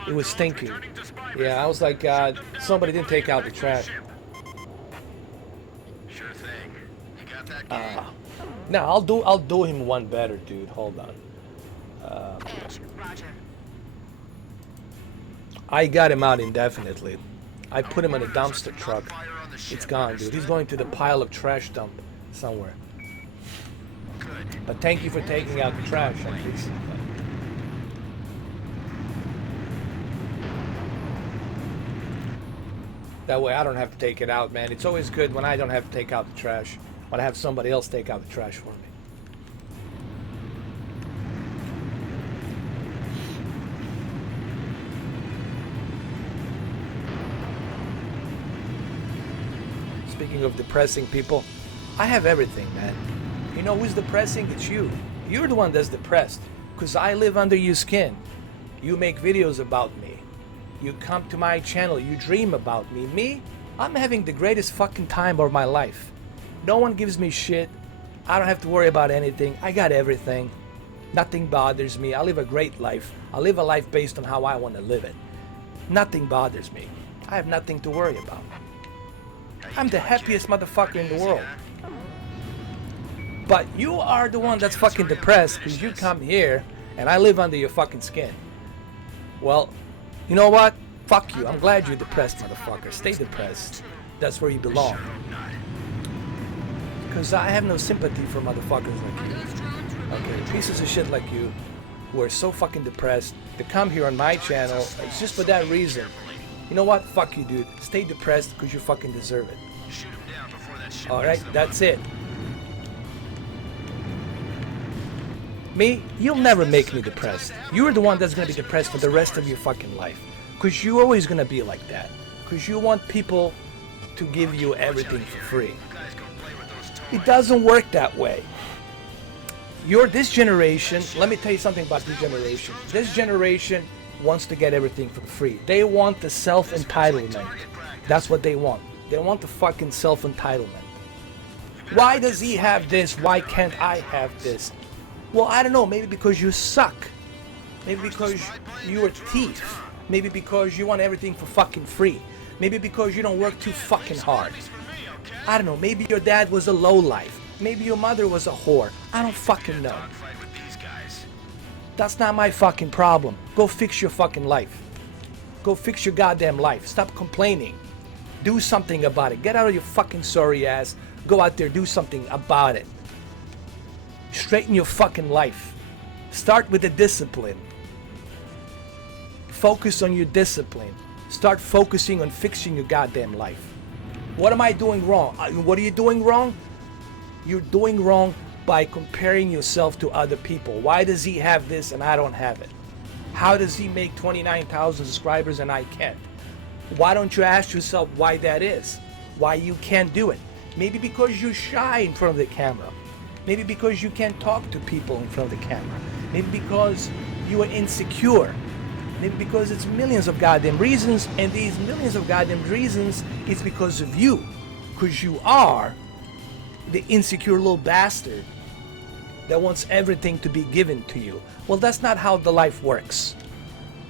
It was stinking. Yeah, I was like, somebody didn't take out the trash. Sure thing. You got that game? No, I'll do him one better, dude. Hold on. Edge, roger. I got him out indefinitely. I put him in a dumpster truck. It's gone, dude. He's going to the pile of trash dump somewhere. But thank you for taking out the trash, at least. That way I don't have to take it out, man. It's always good when I don't have to take out the trash. But I have somebody else take out the trash for me. Speaking of depressing people, I have everything, man. You know who's depressing? It's you. You're the one that's depressed. Because I live under your skin. You make videos about me. You come to my channel. You dream about me. Me? I'm having the greatest fucking time of my life. No one gives me shit. I don't have to worry about anything. I got everything. Nothing bothers me. I live a great life. I live a life based on how I want to live it. Nothing bothers me. I have nothing to worry about. I'm the happiest motherfucker in the world. But you are the one that's fucking depressed because you come here and I live under your fucking skin. Well, you know what? Fuck you. I'm glad you're depressed, motherfucker. Stay depressed. That's where you belong. Because I have no sympathy for motherfuckers like you. Okay, pieces of shit like you who are so fucking depressed to come here on my channel, it's just for that reason. You know what? Fuck you, dude. Stay depressed because you fucking deserve it. Alright, that's it. Me, you'll never make me depressed. You're the one that's gonna be depressed for the rest of your fucking life. Because you're always gonna be like that. Because you want people to give you everything for free. It doesn't work that way. This generation, let me tell you something about this generation. This generation wants to get everything for free. They want the self-entitlement. That's what they want. They want the fucking self-entitlement. Why does he have this? Why can't I have this? Well, I don't know. Maybe because you suck. Maybe because you're a thief. Maybe because you want everything for fucking free. Maybe because you don't work too fucking hard. I don't know. Maybe your dad was a lowlife. Maybe your mother was a whore. I don't fucking know. That's not my fucking problem. Go fix your fucking life. Go fix your goddamn life. Stop complaining. Do something about it. Get out of your fucking sorry ass. Go out there, do something about it. Straighten your fucking life. Start with the discipline. Focus on your discipline. Start focusing on fixing your goddamn life. What am I doing wrong? What are you doing wrong? You're doing wrong by comparing yourself to other people. Why does he have this and I don't have it? How does he make 29,000 subscribers and I can't? Why don't you ask yourself why that is? Why you can't do it? Maybe because you're shy in front of the camera. Maybe because you can't talk to people in front of the camera. Maybe because you are insecure. Maybe because it's millions of goddamn reasons, and these millions of goddamn reasons is because of you. Because you are the insecure little bastard that wants everything to be given to you. Well, that's not how the life works.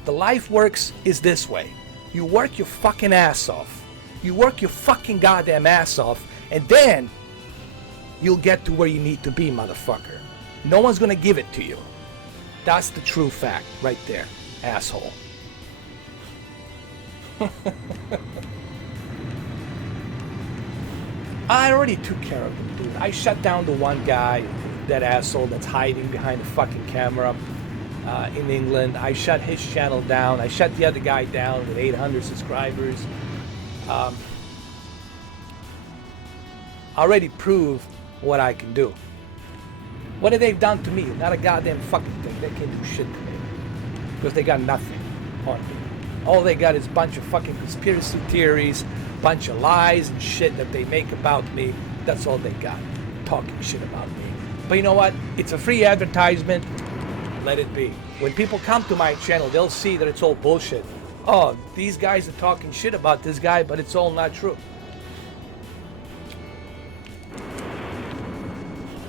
The life works is this way. You work your fucking ass off. You work your fucking goddamn ass off, and then you'll get to where you need to be, motherfucker. No one's gonna give it to you. That's the true fact right there, asshole. I already took care of him, dude. I shut down the one guy, that asshole that's hiding behind the fucking camera in England. I shut his channel down. I shut the other guy down with 800 subscribers. I already proved what I can do. What have they done to me? Not a goddamn fucking thing. They can't do shit to me. Because they got nothing on me. All they got is a bunch of fucking conspiracy theories, bunch of lies and shit that they make about me. That's all they got. Talking shit about me. But you know what? It's a free advertisement. Let it be. When people come to my channel, they'll see that it's all bullshit. Oh, these guys are talking shit about this guy, but it's all not true.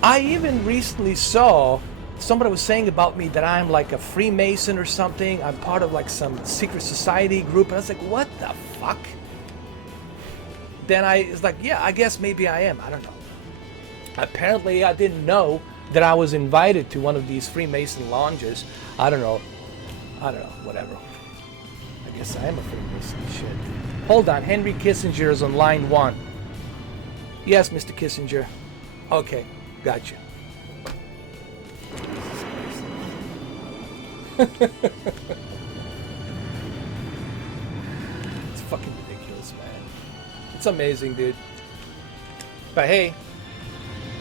I even recently saw somebody was saying about me that I'm like a Freemason or something. I'm part of like some secret society group. And I was like, what the fuck? Then I was like, yeah, I guess maybe I am. I don't know. Apparently, I didn't know that I was invited to one of these Freemason lounges. I don't know. Whatever. I guess I am a Freemason. Shit. Hold on. Henry Kissinger is on line 1. Yes, Mr. Kissinger. Okay. Gotcha. It's fucking ridiculous, man. It's amazing, dude. But hey,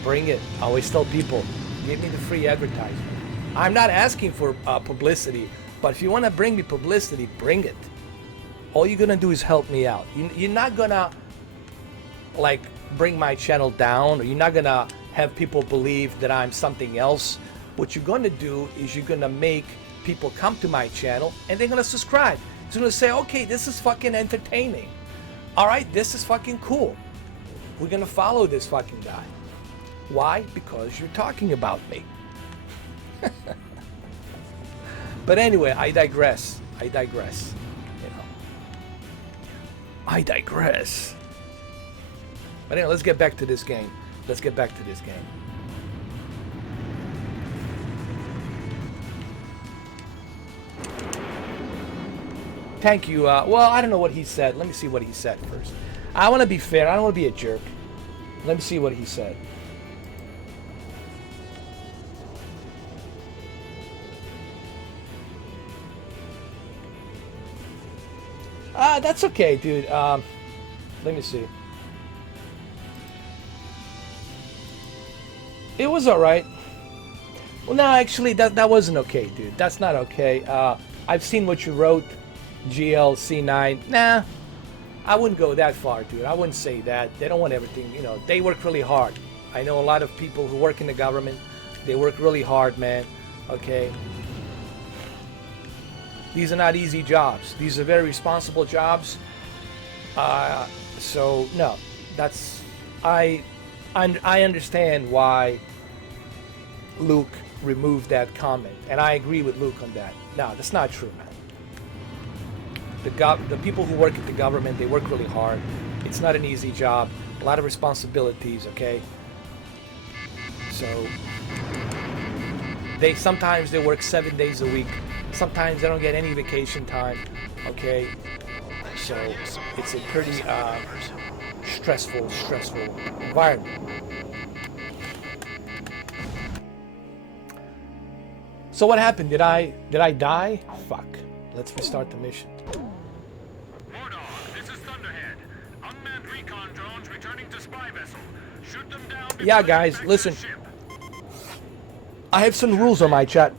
Bring it. I always tell people, give me the free advertisement. I'm not asking for publicity, but if you want to bring me publicity, bring it. All you're gonna do is help me out. You're not gonna like bring my channel down, or you're not gonna have people believe that I'm something else. What you're gonna do is you're gonna make people come to my channel and they're gonna subscribe. It's gonna say, okay, this is fucking entertaining. All right, this is fucking cool. We're gonna follow this fucking guy. Why? Because you're talking about me. But anyway, I digress. You know. I digress. But anyway, let's get back to this game. Thank you. Well, I don't know what he said. Let me see what he said first. I want to be fair. I don't want to be a jerk. Let me see what he said. That's okay, dude. Let me see. It was alright. Well, no, actually, that wasn't okay, dude. That's not okay. I've seen what you wrote, GLC9. Nah, I wouldn't go that far, dude. I wouldn't say that. They don't want everything, you know. They work really hard. I know a lot of people who work in the government. They work really hard, man. Okay? These are not easy jobs. These are very responsible jobs. So no, that's I understand why Luke removed that comment, and I agree with Luke on that. No, that's not true, man. The people who work at the government, they work really hard. It's not an easy job. A lot of responsibilities. Okay. So sometimes they work 7 days a week. Sometimes they don't get any vacation time, okay? So it's a pretty stressful environment. So what happened? Did I die? Fuck. Let's restart the mission. Mordog, this is Thunderhead. Unmanned recon drones returning to spy vessel. Shoot them down. Yeah, guys, listen. I have some rules on my chat.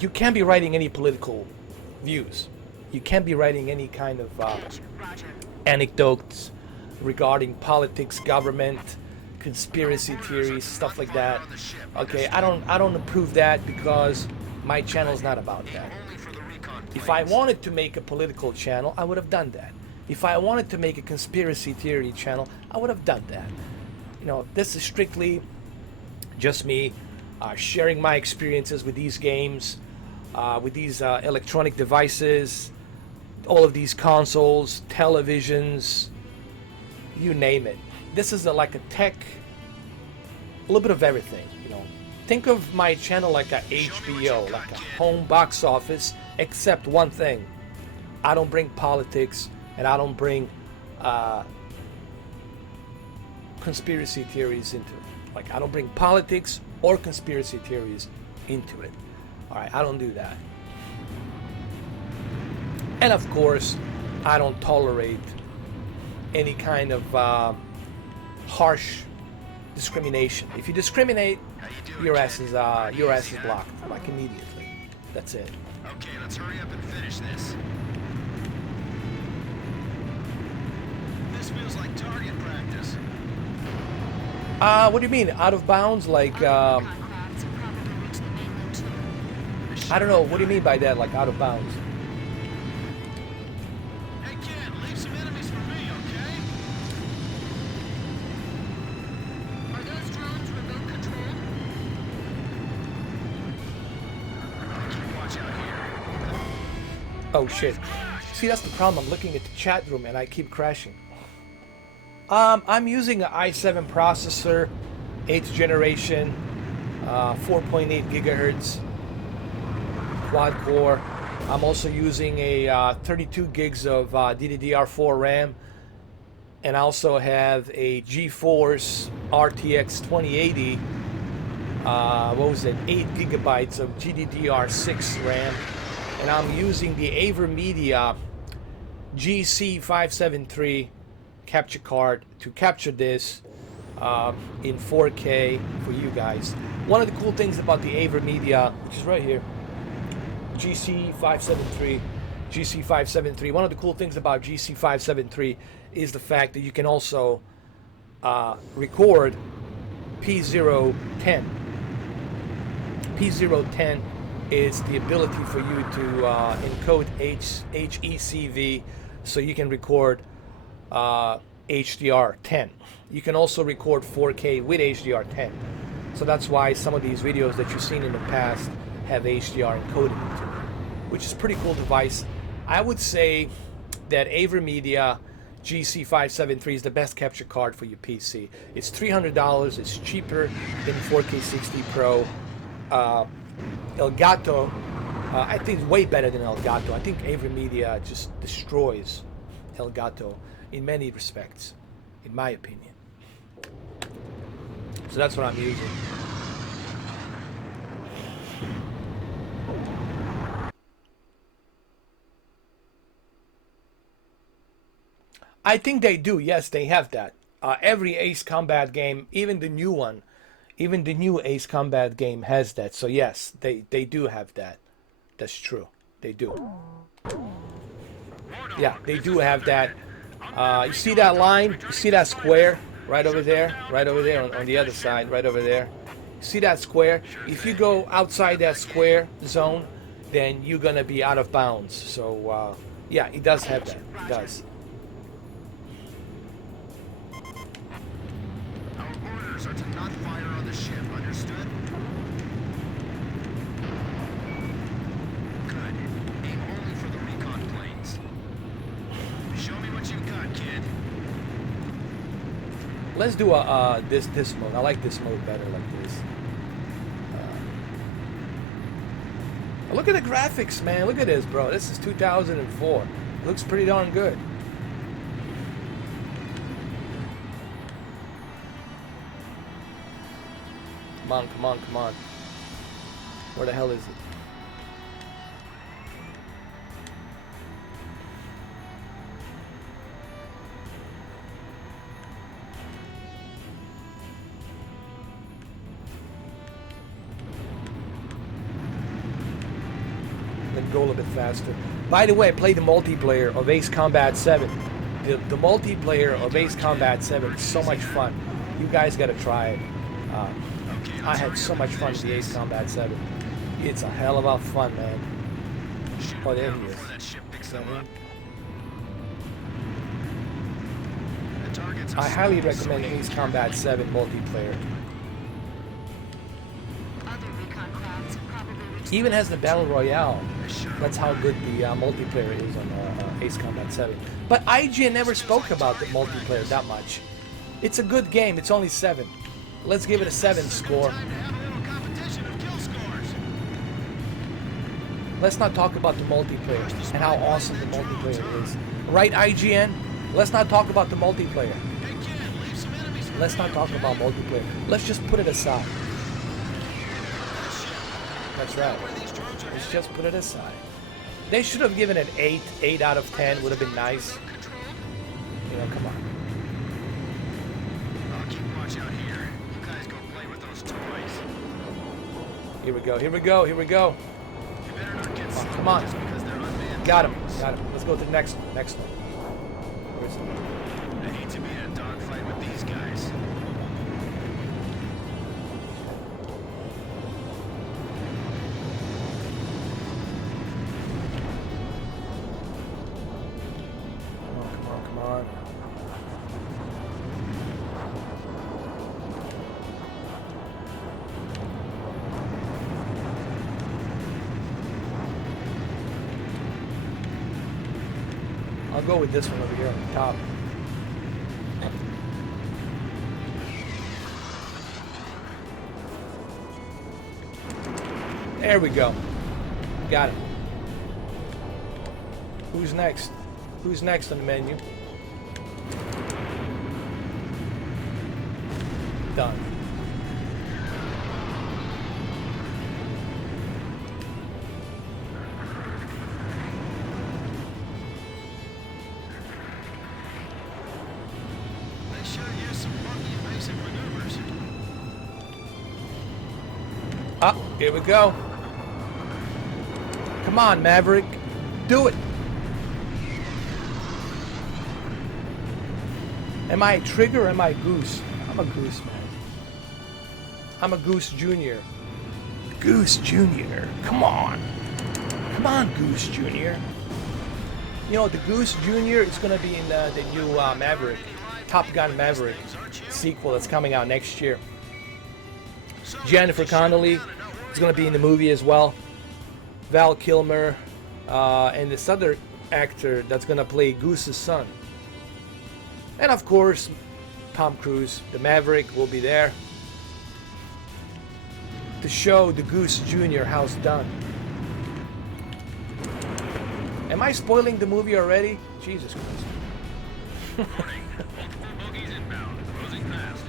You can't be writing any political views. You can't be writing any kind of anecdotes regarding politics, government, conspiracy theories, stuff like that. Okay, I don't approve that because my channel is not about that. If I wanted to make a political channel, I would have done that. If I wanted to make a conspiracy theory channel, I would have done that. You know, this is strictly just me sharing my experiences with these games, with these electronic devices, all of these consoles, televisions, you name it. This is like a tech, a little bit of everything, you know. Think of my channel like a HBO, like a home box office, except one thing. I don't bring politics, and I don't bring conspiracy theories into it. Like, I don't bring politics or conspiracy theories into it. All right, I don't do that. And of course, I don't tolerate any kind of harsh discrimination. If you discriminate, your ass is blocked, like immediately. That's it. Okay, let's hurry up and finish this. This feels like target practice. What do you mean, out of bounds? Like, I don't know. What do you mean by that? Like out of bounds? Hey kid, leave some enemies for me, okay? Are those drones remote controlled? Keep watch out here. Oh shit. See, that's the problem. I'm looking at the chat room and I keep crashing. I'm using an i7 processor, 8th generation, 4.8 gigahertz, quad core. I'm also using a 32 gigs of DDR4 RAM, and I also have a GeForce RTX 2080. What was it? 8 gigabytes of GDDR6 RAM, and I'm using the AverMedia GC573 capture card to capture this. in 4K for you guys. One of the cool things about the AverMedia, which is right here, GC573, one of the cool things about GC573 is the fact that you can also record P010. P010 is the ability for you to encode HECV, so you can record HDR10. You can also record 4K with HDR10. So that's why some of these videos that you've seen in the past have HDR encoded into it, which is a pretty cool device. I would say that AverMedia GC573 is the best capture card for your PC. It's $300. It's cheaper than 4K60 Pro. Elgato, I think way better than Elgato. I think AverMedia just destroys Elgato in many respects, in my opinion. So that's what I'm using. I think they do. Yes, they have that. Every Ace Combat game, even the new one, even the new Ace Combat game has that. So yes, they do have that. That's true. They do. Yeah, they do have that. You see that line? You see that square right over there? Right over there on the other side, right over there. See that square? If you go outside that square zone, then you're gonna be out of bounds. So yeah, it does have that. It does. Our orders are to not fire on the ship, understood? Good. Aim only for the recon planes. Show me what you got, kid. Let's do this mode. I like this mode better, like this. Look at the graphics, man. Look at this, bro. This is 2004. Looks pretty darn good. Come on, come on, come on. Where the hell is it? Then go a little bit faster. By the way, I played the multiplayer of Ace Combat 7. The multiplayer of Ace Combat 7 is so much fun. You guys gotta try it. I had so much fun with the Ace Combat 7. It's a hell of a fun, man. Oh, there he is. Is that him? I highly recommend Ace Combat 7 multiplayer. Other recon crowds probably reached Even has the Battle Royale. That's how good the multiplayer is on Ace Combat 7. But IGN never spoke about the multiplayer that much. It's a good game. It's only 7. Let's give it a 7 score. Time to have a little competition of kill scores. Let's not talk about the multiplayer and how awesome the multiplayer is. Right, IGN? Let's not talk about the multiplayer. Hey, kid, leave some enemies Let's not talk about multiplayer. Let's just put it aside. That's right. Let's just put it aside. They should have given it 8 out of 10 would have been nice. You know, come on. I'll keep watch out here. You guys go play with those toys. Here we go, here we go, here we go. You better not get Oh, come on. just because they're unmanned. Got him, got him. Let's go to the next one, next one. Where is it? I hate to be in a dogfight with these guys. Come on, come on, come on. I'll go with this one over here on the top. There we go. Got it. Who's next? Who's next on the menu? Done. They sure use some funky decent maneuvers. Ah, here we go. Come on, Maverick. Do it. Am I a trigger or am I a goose? I'm a goose, man. I'm a Goose Junior. Goose Junior. Come on. Come on, Goose Junior. You know, the Goose Junior is going to be in the new Maverick, Top Gun Maverick sequel that's coming out next year. Jennifer Connelly is going to be in the movie as well. Val Kilmer, and this other actor that's going to play Goose's son. And of course, Tom Cruise, the Maverick, will be there to show the Goose Jr. how it's done. Am I spoiling the movie already? Jesus Christ. Warning. Multiple bogies inbound. Closing fast.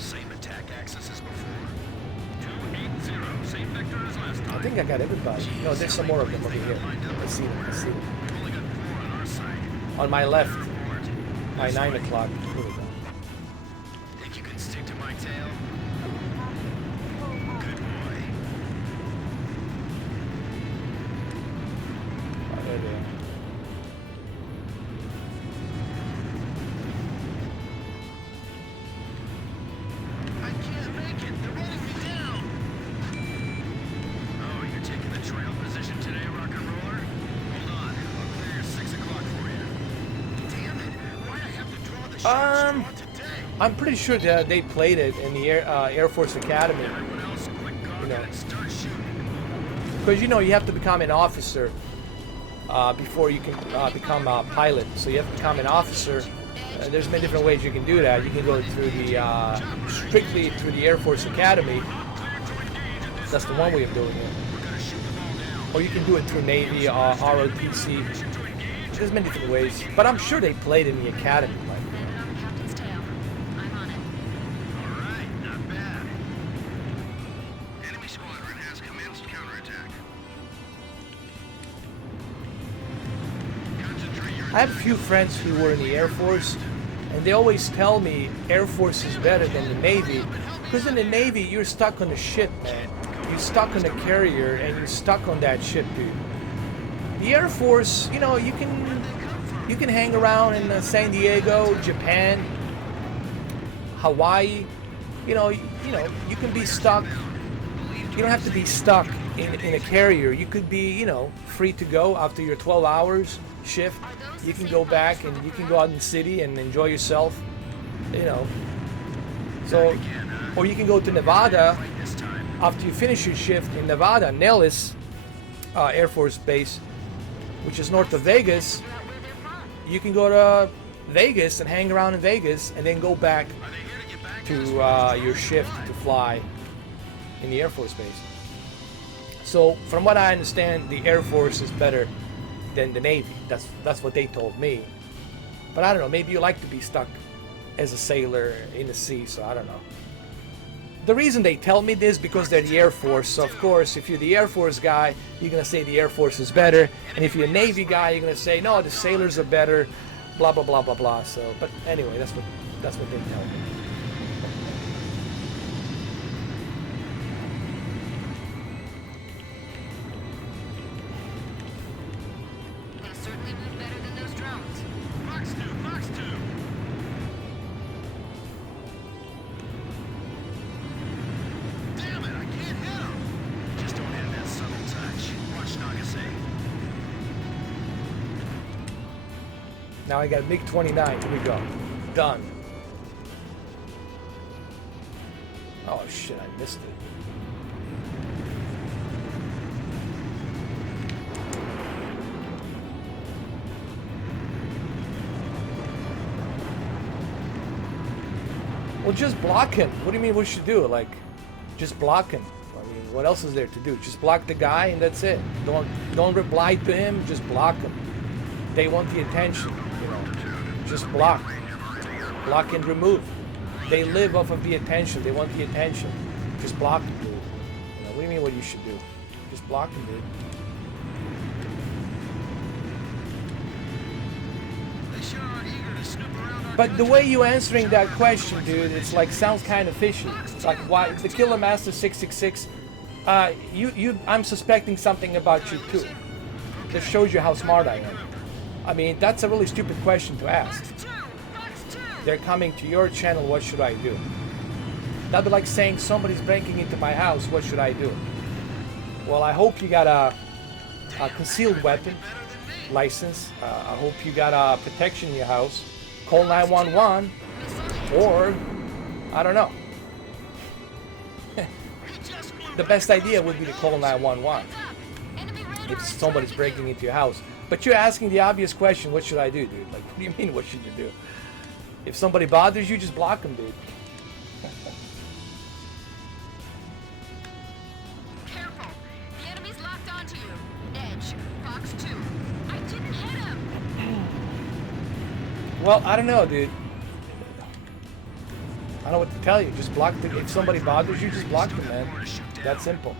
Same attack axis as before. 280. Same vector as last time. I think I got everybody. No, there's some more of them over here. I see them. I see them. We've only got 4 on our side. On my left, Report. by 9 o'clock. Here we go. Think you can stick to my tail? Good boy. Oh, there they are. I can't make it. They're running me down. Oh, you're taking the trail position today, rock and roller? Hold on. I'll clear your 6 o'clock for you. Damn it. Why'd I have to draw the shots drawn today? I'm pretty sure that they played it in the Air Force Academy. Everyone else, quit gawking and start shooting. Because, you know, you have to become an officer before you can become a pilot. So you have to become an officer. There's many different ways you can do that. You can go through the strictly through the Air Force Academy. That's the one way of doing it. Or you can do it through Navy, ROTC. There's many different ways. But I'm sure they played in the academy. Like, Landed on Captain's tail. I'm on it. All right, not bad. Enemy squadron has commenced counterattack. Concentrate your I have a few friends who were in the Air Force, and they always tell me Air Force is better than the Navy. Because in the Navy, you're stuck on the ship, man. You're stuck on the carrier, and you're stuck on that ship, dude. The Air Force, you know, you can hang around in San Diego, Japan, Hawaii. You can be stuck. You don't have to be stuck in a carrier. You could be, you know, free to go after your 12 hours shift. You can go back and you can go out in the city and enjoy yourself, you know. So, or you can go to Nevada after you finish your shift in Nevada, Nellis Air Force Base, which is north of Vegas. You can go to Vegas and hang around in Vegas and then go back to your shift to fly in the Air Force Base. So from what I understand, the Air Force is better than the Navy. That's what they told me. But I don't know, maybe you like to be stuck as a sailor in the sea, so I don't know. The reason they tell me this because they're the Air Force. So of course, if you're the Air Force guy, you're gonna say the Air Force is better, and if you're a Navy guy, you're gonna say no, the sailors are better, blah blah blah blah blah. So, but anyway, that's what they tell me. They certainly move better than those drones. Fox 2, Fox 2. Damn it, I can't hit him. Just don't have that subtle touch. Watch Nagasaki. Now I got MiG-29. Here we go. Done. Oh shit! I missed it. Well, just block him. What do you mean we should do? Like, just block him. I mean, what else is there to do? Just block the guy and that's it. Don't reply to him. Just block him. They want the attention, you know. Just block. Block and remove. They live off of the attention. They want the attention. Just block him, dude. You know, what do you mean what you should do? Just block him, dude. They sure are eager to snoop around our But the way you answering that question, dude, it's like sounds kind of fishy. Like, why the Killer Master 666? I'm suspecting something about you too. That shows you how smart I am. I mean, that's a really stupid question to ask. They're coming to your channel. What should I do? That'd be like saying somebody's breaking into my house. What should I do? Well, I hope you got a concealed weapon license. I hope you got a protection in your house. Call 911, or I don't know. The best idea would be to call 911 if somebody's breaking into your house. But you're asking the obvious question, what should I do, dude? Like, what do you mean, what should you do? If somebody bothers you, just block them, dude. Careful. The enemy's locked onto you. Edge. Fox 2. I didn't hit him. Well, I don't know, dude. I don't know what to tell you. Just block the... If somebody bothers you, just block them, man. That simple.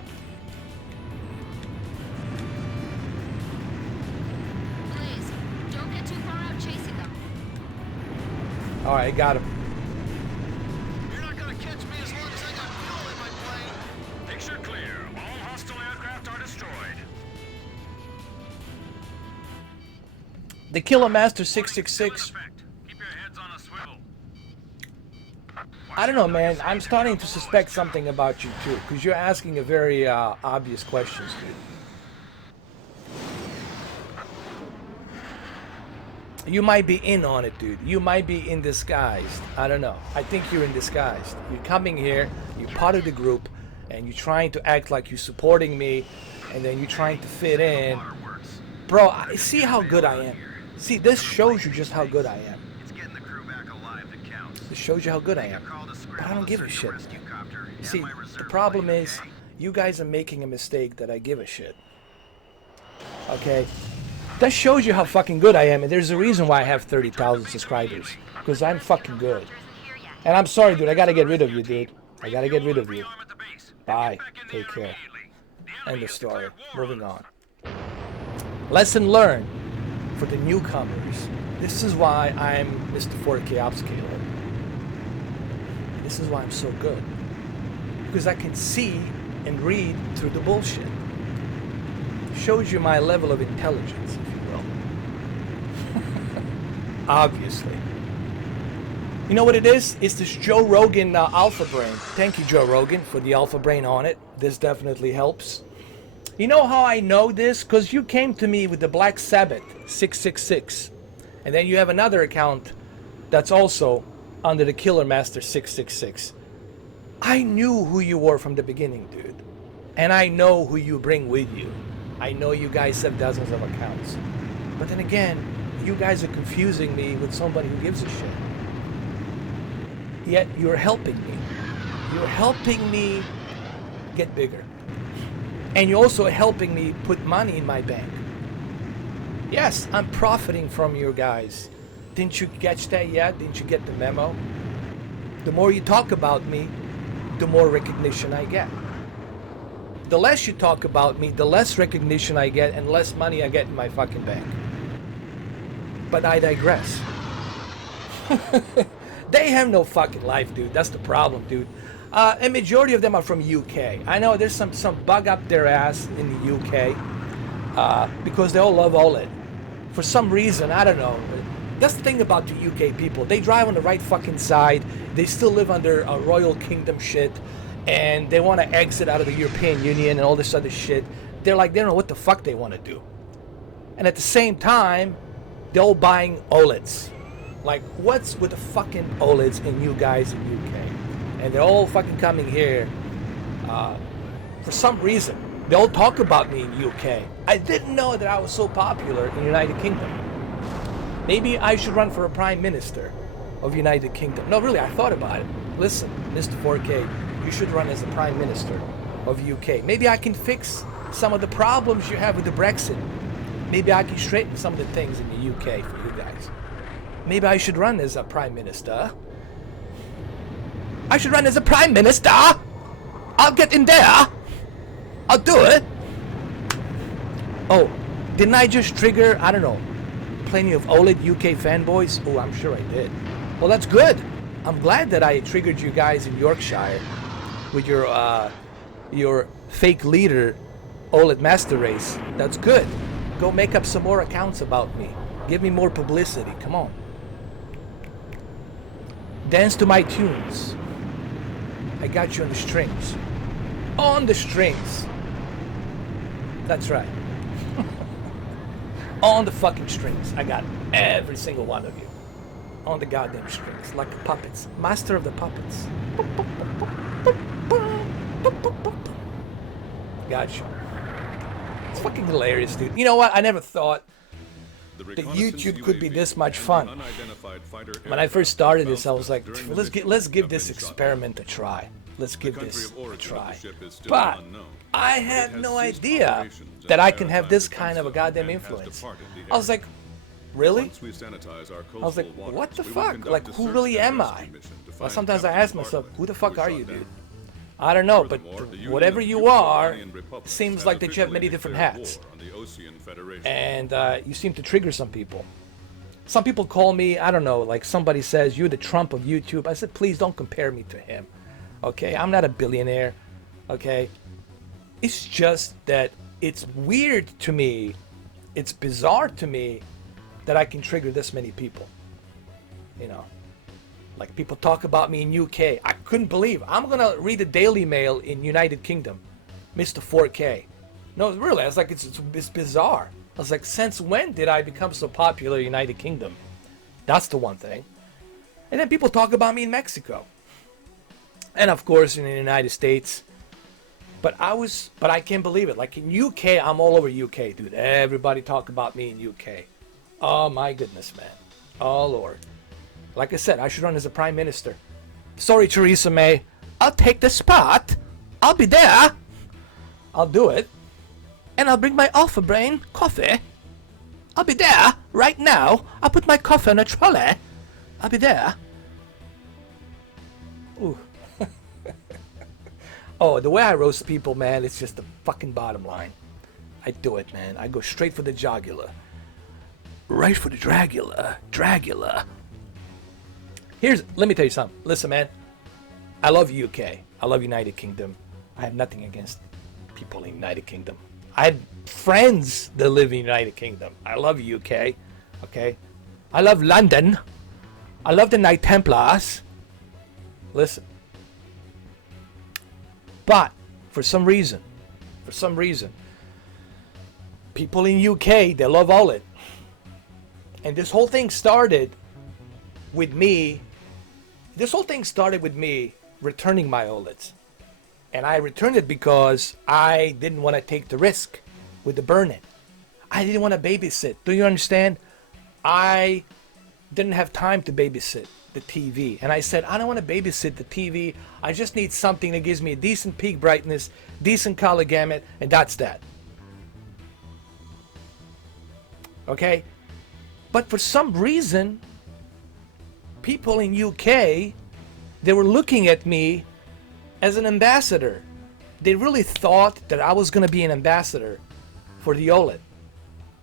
Blaze, don't get too far out chasing them. Alright, got him. You're not gonna catch me as long as I got fuel in my plane. Picture clear. All hostile aircraft are destroyed. The Killer Master 666... Keep your heads on a swivel. I don't know, man. I'm starting to suspect something about you, too. Because you're asking a very obvious questions, dude. You might be in on it, dude. You might be in disguise. I don't know. I think you're in disguise. You're coming here, you're part of the group, and you're trying to act like you're supporting me, and then you're trying to fit in. Bro, see how good I am. See, this shows you just how good I am. It's getting the crew back alive that counts. This shows you how good I am. But I don't give a shit. See, the problem is, you guys are making a mistake that I give a shit. Okay? That shows you how fucking good I am, and there's a reason why I have 30,000 subscribers. Because I'm fucking good. And I'm sorry, dude, I gotta get rid of you, dude. I gotta get rid of you. Bye. Take care. End of story. Moving on. Lesson learned for the newcomers. This is why I'm Mr. 4K Upscaler. This is why I'm so good. Because I can see and read through the bullshit. Shows you my level of intelligence, if you will. Obviously. You know what it is? It's this Joe Rogan Alpha Brain. Thank you, Joe Rogan, for the Alpha Brain on it. This definitely helps. You know how I know this? Because you came to me with the Black Sabbath 666. And then you have another account that's also under the Killer Master 666. I knew who you were from the beginning, dude. And I know who you bring with you. I know you guys have dozens of accounts. But then again, you guys are confusing me with somebody who gives a shit. Yet you're helping me. You're helping me get bigger. And you're also helping me put money in my bank. Yes, I'm profiting from you guys. Didn't you catch that yet? Didn't you get the memo? The more you talk about me, the more recognition I get. The less you talk about me, the less recognition I get and less money I get in my fucking bank. But I digress. They have no fucking life, dude. That's the problem, dude. A majority of them are from UK. I know there's some bug up their ass in the UK because they all love OLED. For some reason, I don't know. That's the thing about the UK people. They drive on the right fucking side. They still live under a royal kingdom shit. And they want to exit out of the European Union and all this other shit. They're like, they don't know what the fuck they want to do. And at the same time, they're all buying OLEDs. Like, what's with the fucking OLEDs in you guys in UK? And they're all fucking coming here. For some reason, they all talk about me in UK. I didn't know that I was so popular in United Kingdom. Maybe I should run for a Prime Minister of United Kingdom. No, really, I thought about it. Listen, Mr. 4K, you should run as the Prime Minister of UK. Maybe I can fix some of the problems you have with the Brexit. Maybe I can straighten some of the things in the UK for you guys. Maybe I should run as a Prime Minister. I should run as a Prime Minister. I'll get in there. I'll do it. Oh, didn't I just trigger, I don't know, plenty of OLED UK fanboys? Oh, I'm sure I did. Well, that's good. I'm glad that I triggered you guys in Yorkshire with your fake leader OLED Master Race. That's good. Go make up some more accounts about me. Give me more publicity. Come on. Dance to my tunes. I got you on the strings. On the strings. That's right. On the fucking strings. I got every single one of you. On the goddamn strings. Like puppets. Master of the puppets. Gotcha. It's fucking hilarious, dude. You know what? I never thought that YouTube could be this much fun. When I first started this, I was like, let's give this experiment a try. Let's give this a try. But I had no idea that I can have this kind of a goddamn influence. I was like, really? I was like, what the fuck? Like, who really am I? Well, sometimes I ask myself, who the fuck are you, dude? I don't know, but whatever you are, seems like that you have many different hats. And you seem to trigger some people. Some people call me, I don't know, like somebody says, you're the Trump of YouTube. I said, please don't compare me to him. Okay, I'm not a billionaire. Okay, it's just that it's weird to me, it's bizarre to me that I can trigger this many people. You know, like people talk about me in UK. I couldn't believe. I'm gonna read the Daily Mail in United Kingdom, Mr. 4K. No, really, I was like, it's bizarre. I was like, since when did I become so popular in United Kingdom? That's the one thing. And then people talk about me in Mexico. And of course in the United States. But I can't believe it. Like in UK, I'm all over UK, dude. Everybody talk about me in UK. Oh my goodness, man. Oh Lord. Like I said, I should run as a prime minister. Sorry, Theresa May. I'll take the spot. I'll be there. I'll do it. And I'll bring my Alpha Brain coffee. I'll be there right now. I'll put my coffee on a trolley. I'll be there. Ooh. Oh, the way I roast people, man, it's just the fucking bottom line. I do it, man. I go straight for the jugular. Right for the Dragula. Dragula. Let me tell you something. Listen, man. I love UK. I love United Kingdom. I have nothing against people in United Kingdom. I have friends that live in United Kingdom. I love UK. Okay? I love London. I love the Knight Templars. Listen. But for some reason, people in UK, they love OLED. And this whole thing started with me returning my OLEDs. And I returned it because I didn't want to take the risk with the burn-in. I didn't want to babysit. Do you understand? I didn't have time to babysit the TV. And I said, I don't want to babysit the TV. I just need something that gives me a decent peak brightness, decent color gamut, and that's that. Okay? But for some reason, people in UK, they were looking at me as an ambassador. They really thought that I was going to be an ambassador for the OLED.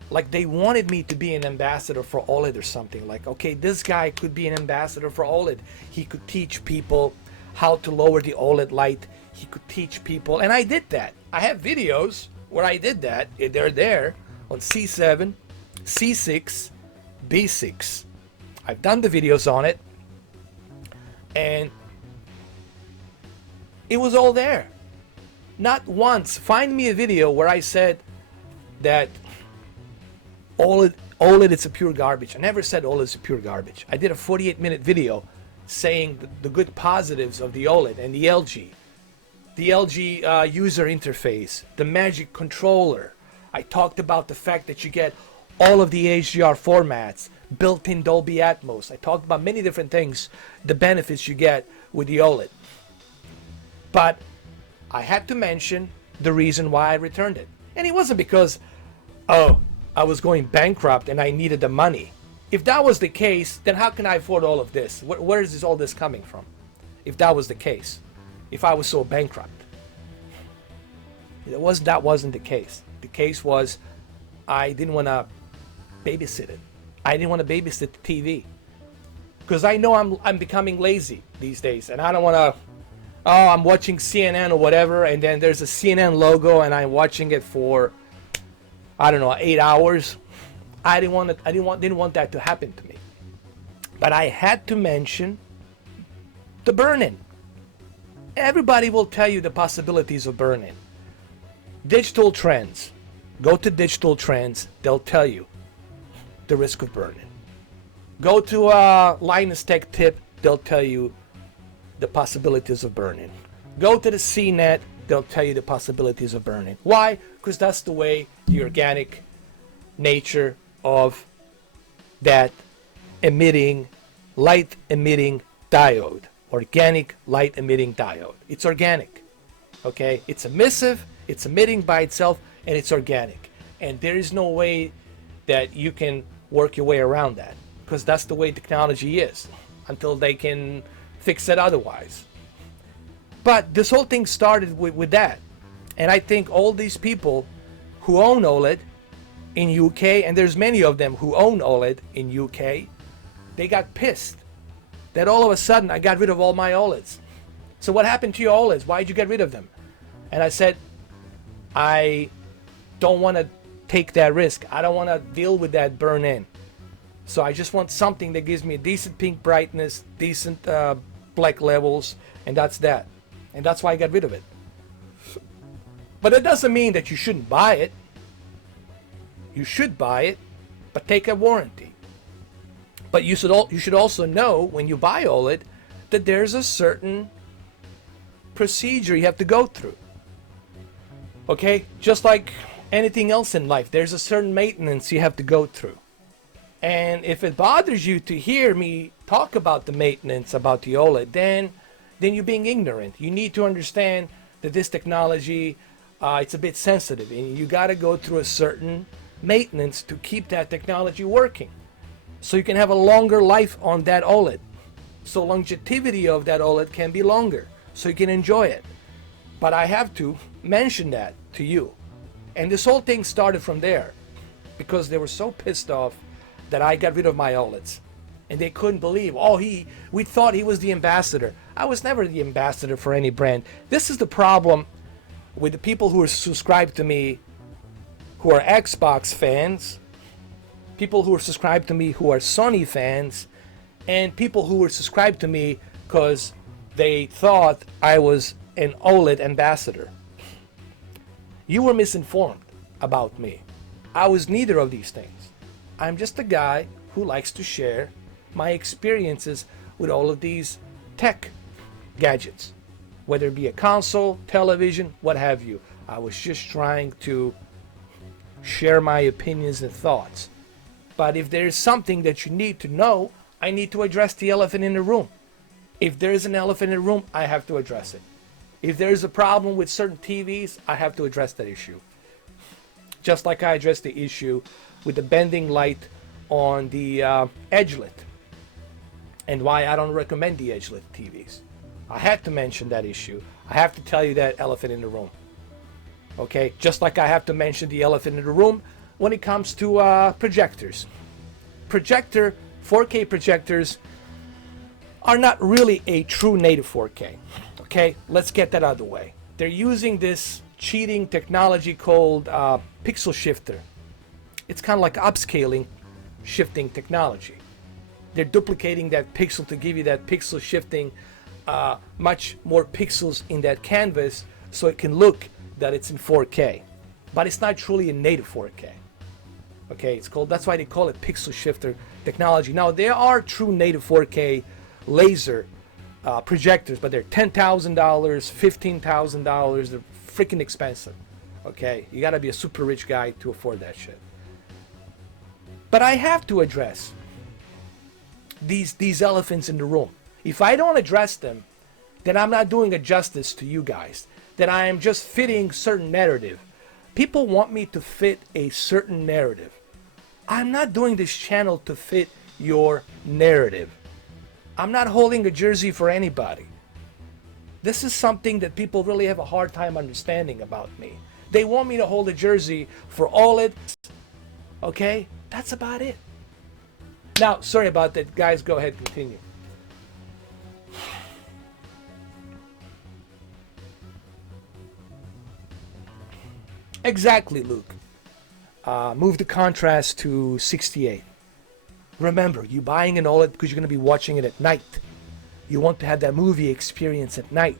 Like they wanted me to be an ambassador for OLED or something. Like, okay, this guy could be an ambassador for OLED. He could teach people how to lower the OLED light. He could teach people, and I did that. I have videos where I did that. They're there on C7, C6, B6. I've done the videos on it, and it was all there. Not once. Find me a video where I said that OLED is a pure garbage. I never said OLED is a pure garbage. I did a 48-minute video saying the good positives of the OLED and the LG. The LG user interface, the Magic controller. I talked about the fact that you get all of the HDR formats, built-in Dolby Atmos. I talked about many different things, the benefits you get with the OLED. But I had to mention the reason why I returned it. And it wasn't because, oh, I was going bankrupt and I needed the money. If that was the case, then how can I afford all of this? Where is all this coming from? If that was the case, if I was so bankrupt. That wasn't the case. The case was I didn't want to babysit it. I didn't want to babysit the TV. because I know I'm becoming lazy these days, and I don't want to. Oh, I'm watching CNN or whatever, and then there's a CNN logo, and I'm watching it for, I don't know, 8 hours. I didn't want that to happen to me. But I had to mention the burn-in. Everybody will tell you the possibilities of burn-in. Digital trends. Go to digital trends. They'll tell you the risk of burn-in. Go to Linus Tech Tip. They'll tell you the possibilities of burn-in. Go to the CNET. They'll tell you the possibilities of burn-in. Why? Because that's the way the organic nature of that light emitting diode. Organic light emitting diode. It's organic. Okay? It's emissive, it's emitting by itself, and it's organic. And there is no way that you can work your way around that, because that's the way technology is until they can fix it otherwise. But this whole thing started with that. And I think all these people who own OLED in UK, and there's many of them who own OLED in UK, they got pissed that all of a sudden I got rid of all my OLEDs. So what happened to your OLEDs? Why did you get rid of them? And I said, I don't want to take that risk. I don't want to deal with that burn-in. So I just want something that gives me a decent pink brightness, decent black levels, and that's that. And that's why I got rid of it. But it doesn't mean that you shouldn't buy it. You should buy it, but take a warranty. But you should also know when you buy OLED that there's a certain procedure you have to go through. Okay? Just like anything else in life, there's a certain maintenance you have to go through. And if it bothers you to hear me talk about the maintenance, about the OLED, then you're being ignorant. You need to understand that this technology, it's a bit sensitive, and you got to go through a certain maintenance to keep that technology working, so you can have a longer life on that OLED. So longevity of that OLED can be longer, so you can enjoy it. But I have to mention that to you. And this whole thing started from there, because they were so pissed off that I got rid of my OLEDs. And they couldn't believe, we thought he was the ambassador. I was never the ambassador for any brand. This is the problem with the people who are subscribed to me, who are Xbox fans, people who are subscribed to me who are Sony fans, and people who were subscribed to me because they thought I was an OLED ambassador. You were misinformed about me. I was neither of these things. I'm just a guy who likes to share my experiences with all of these tech gadgets, whether it be a console, television, what have you. I was just trying to share my opinions and thoughts. But if there is something that you need to know, I need to address the elephant in the room. If there is an elephant in the room, I have to address it. If there is a problem with certain TVs, I have to address that issue. Just like I addressed the issue with the bending light on the edgelit, and why I don't recommend the edgelit TVs. I had to mention that issue. I have to tell you that elephant in the room. Okay, just like I have to mention the elephant in the room when it comes to projectors. 4K projectors are not really a true native 4K. Okay, let's get that out of the way. They're using this cheating technology called pixel shifter. It's kind of like upscaling shifting technology. They're duplicating that pixel to give you that pixel shifting, much more pixels in that canvas, so it can look that it's in 4K, but it's not truly a native 4K. Okay, that's why they call it pixel shifter technology. Now there are true native 4K laser projectors, but they're $10,000, $15,000. They're freaking expensive. Okay, you got to be a super rich guy to afford that shit. But I have to address these elephants in the room. If I don't address them, then I'm not doing a justice to you guys. That I am just fitting certain narrative. People want me to fit a certain narrative. I'm not doing this channel to fit your narrative. I'm not holding a jersey for anybody. This is something that people really have a hard time understanding about me. They want me to hold a jersey for OLED. Okay? That's about it. Now, sorry about that, guys. Go ahead, continue. Exactly, Luke. Move the contrast to 68. Remember, you're buying an OLED because you're going to be watching it at night. You want to have that movie experience at night.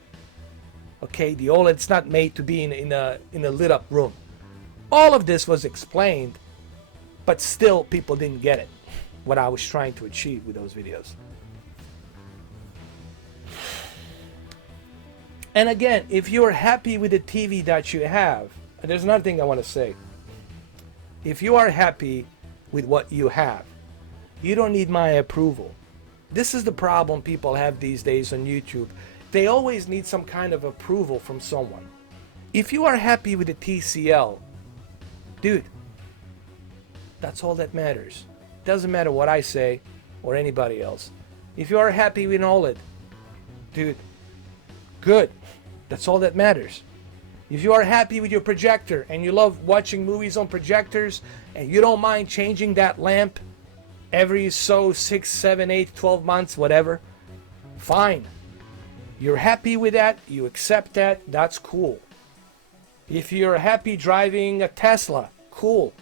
Okay, the OLED's not made to be in a lit up room. All of this was explained, but still people didn't get it. What I was trying to achieve with those videos. And again, if you're happy with the TV that you have, and there's another thing I want to say. If you are happy with what you have, you don't need my approval. This is the problem people have these days on YouTube. They always need some kind of approval from someone. If you are happy with the TCL, dude, that's all that matters. Doesn't matter what I say or anybody else. If you are happy with an OLED, dude, good. That's all that matters. If you are happy with your projector and you love watching movies on projectors and you don't mind changing that lamp every 6, 7, 8, 12 months, whatever, fine. You're happy with that, you accept that, that's cool. If you're happy driving a Tesla, cool.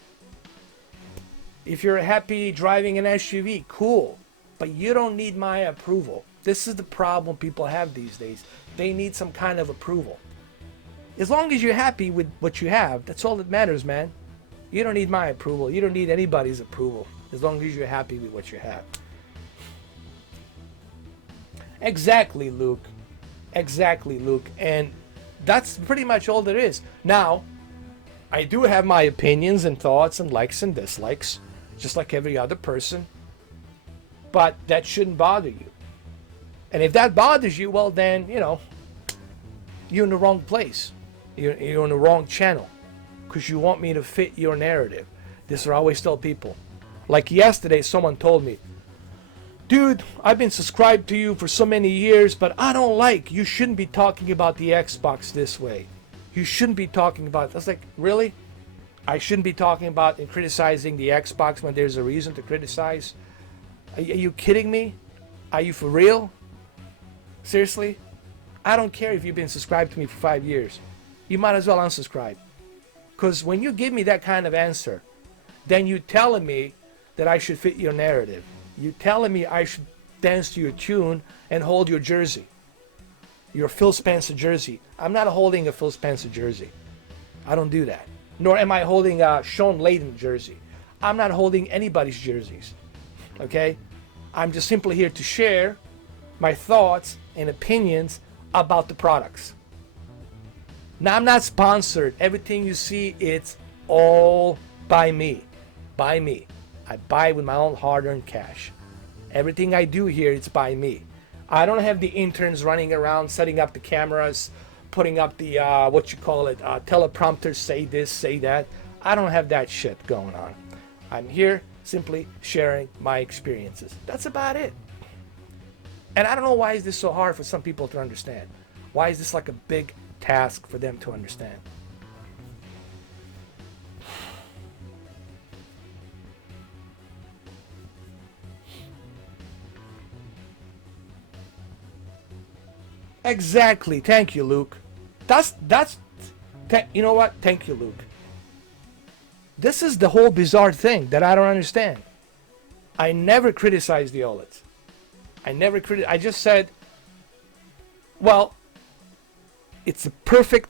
If you're happy driving an SUV, cool. But you don't need my approval. This is the problem people have these days. They need some kind of approval. As long as you're happy with what you have, that's all that matters, man. You don't need my approval. You don't need anybody's approval. As long as you're happy with what you have. Exactly, Luke. Exactly, Luke. And that's pretty much all there is. Now, I do have my opinions and thoughts and likes and dislikes, just like every other person. But that shouldn't bother you. And if that bothers you, well then, you're in the wrong place. You're on the wrong channel. Because you want me to fit your narrative. This is what I always tell people. Like yesterday, someone told me, dude, I've been subscribed to you for so many years, but I don't like, you shouldn't be talking about the Xbox this way. You shouldn't be talking about, I was like, really? I shouldn't be talking about and criticizing the Xbox when there's a reason to criticize? Are you kidding me? Are you for real? Seriously? I don't care if you've been subscribed to me for 5 years. You might as well unsubscribe. Because when you give me that kind of answer, then you're telling me that I should fit your narrative. You're telling me I should dance to your tune and hold your jersey. Your Phil Spencer jersey. I'm not holding a Phil Spencer jersey. I don't do that. Nor am I holding a Sean Layden jersey. I'm not holding anybody's jerseys. Okay? I'm just simply here to share my thoughts and opinions about the products. Now, I'm not sponsored. Everything you see, it's all by me. By me. I buy with my own hard-earned cash. Everything I do here, it's by me. I don't have the interns running around setting up the cameras, putting up the, teleprompters, say this, say that. I don't have that shit going on. I'm here simply sharing my experiences. That's about it. And I don't know why is this so hard for some people to understand. Why is this like a big task for them to understand? Exactly. Thank you, Luke. You know what? Thank you, Luke. This is the whole bizarre thing that I don't understand. I never criticized the OLEDs. I just said, well, it's a perfect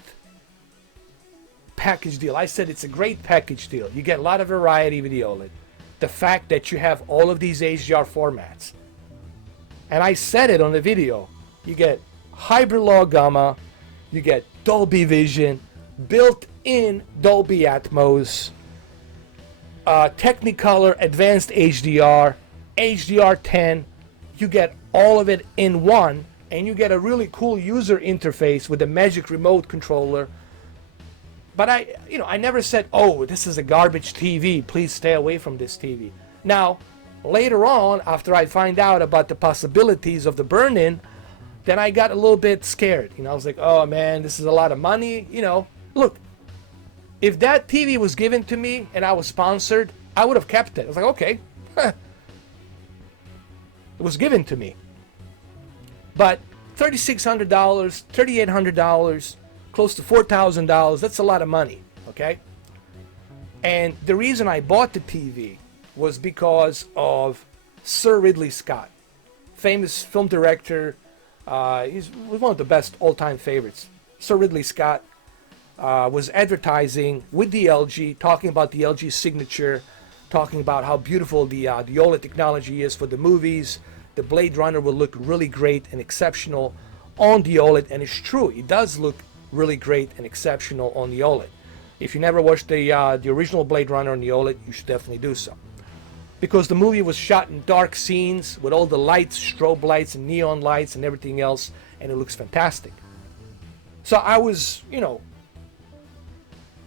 package deal. I said it's a great package deal. You get a lot of variety with the OLED. The fact that you have all of these HDR formats. And I said it on the video. You get hybrid low gamma, you get Dolby Vision, built-in Dolby Atmos, Technicolor Advanced HDR, HDR10. You get all of it in one, and you get a really cool user interface with the Magic Remote controller. But I never said, oh, this is a garbage TV. Please stay away from this TV. Now, later on, after I find out about the possibilities of the burn-in, then I got a little bit scared. I was like, oh man, this is a lot of money. Look, if that TV was given to me and I was sponsored, I would have kept it. I was like, okay, It was given to me. But $3,600, $3,800, close to $4,000, that's a lot of money, okay? And the reason I bought the TV was because of Sir Ridley Scott, famous film director. He's one of the best all-time favorites. Sir Ridley Scott was advertising with the LG, talking about the LG signature, talking about how beautiful the OLED technology is for the movies. The Blade Runner will look really great and exceptional on the OLED, and it's true, it does look really great and exceptional on the OLED. If you never watched the original Blade Runner on the OLED, you should definitely do so. Because the movie was shot in dark scenes with all the lights, strobe lights and neon lights and everything else, and it looks fantastic. So I was,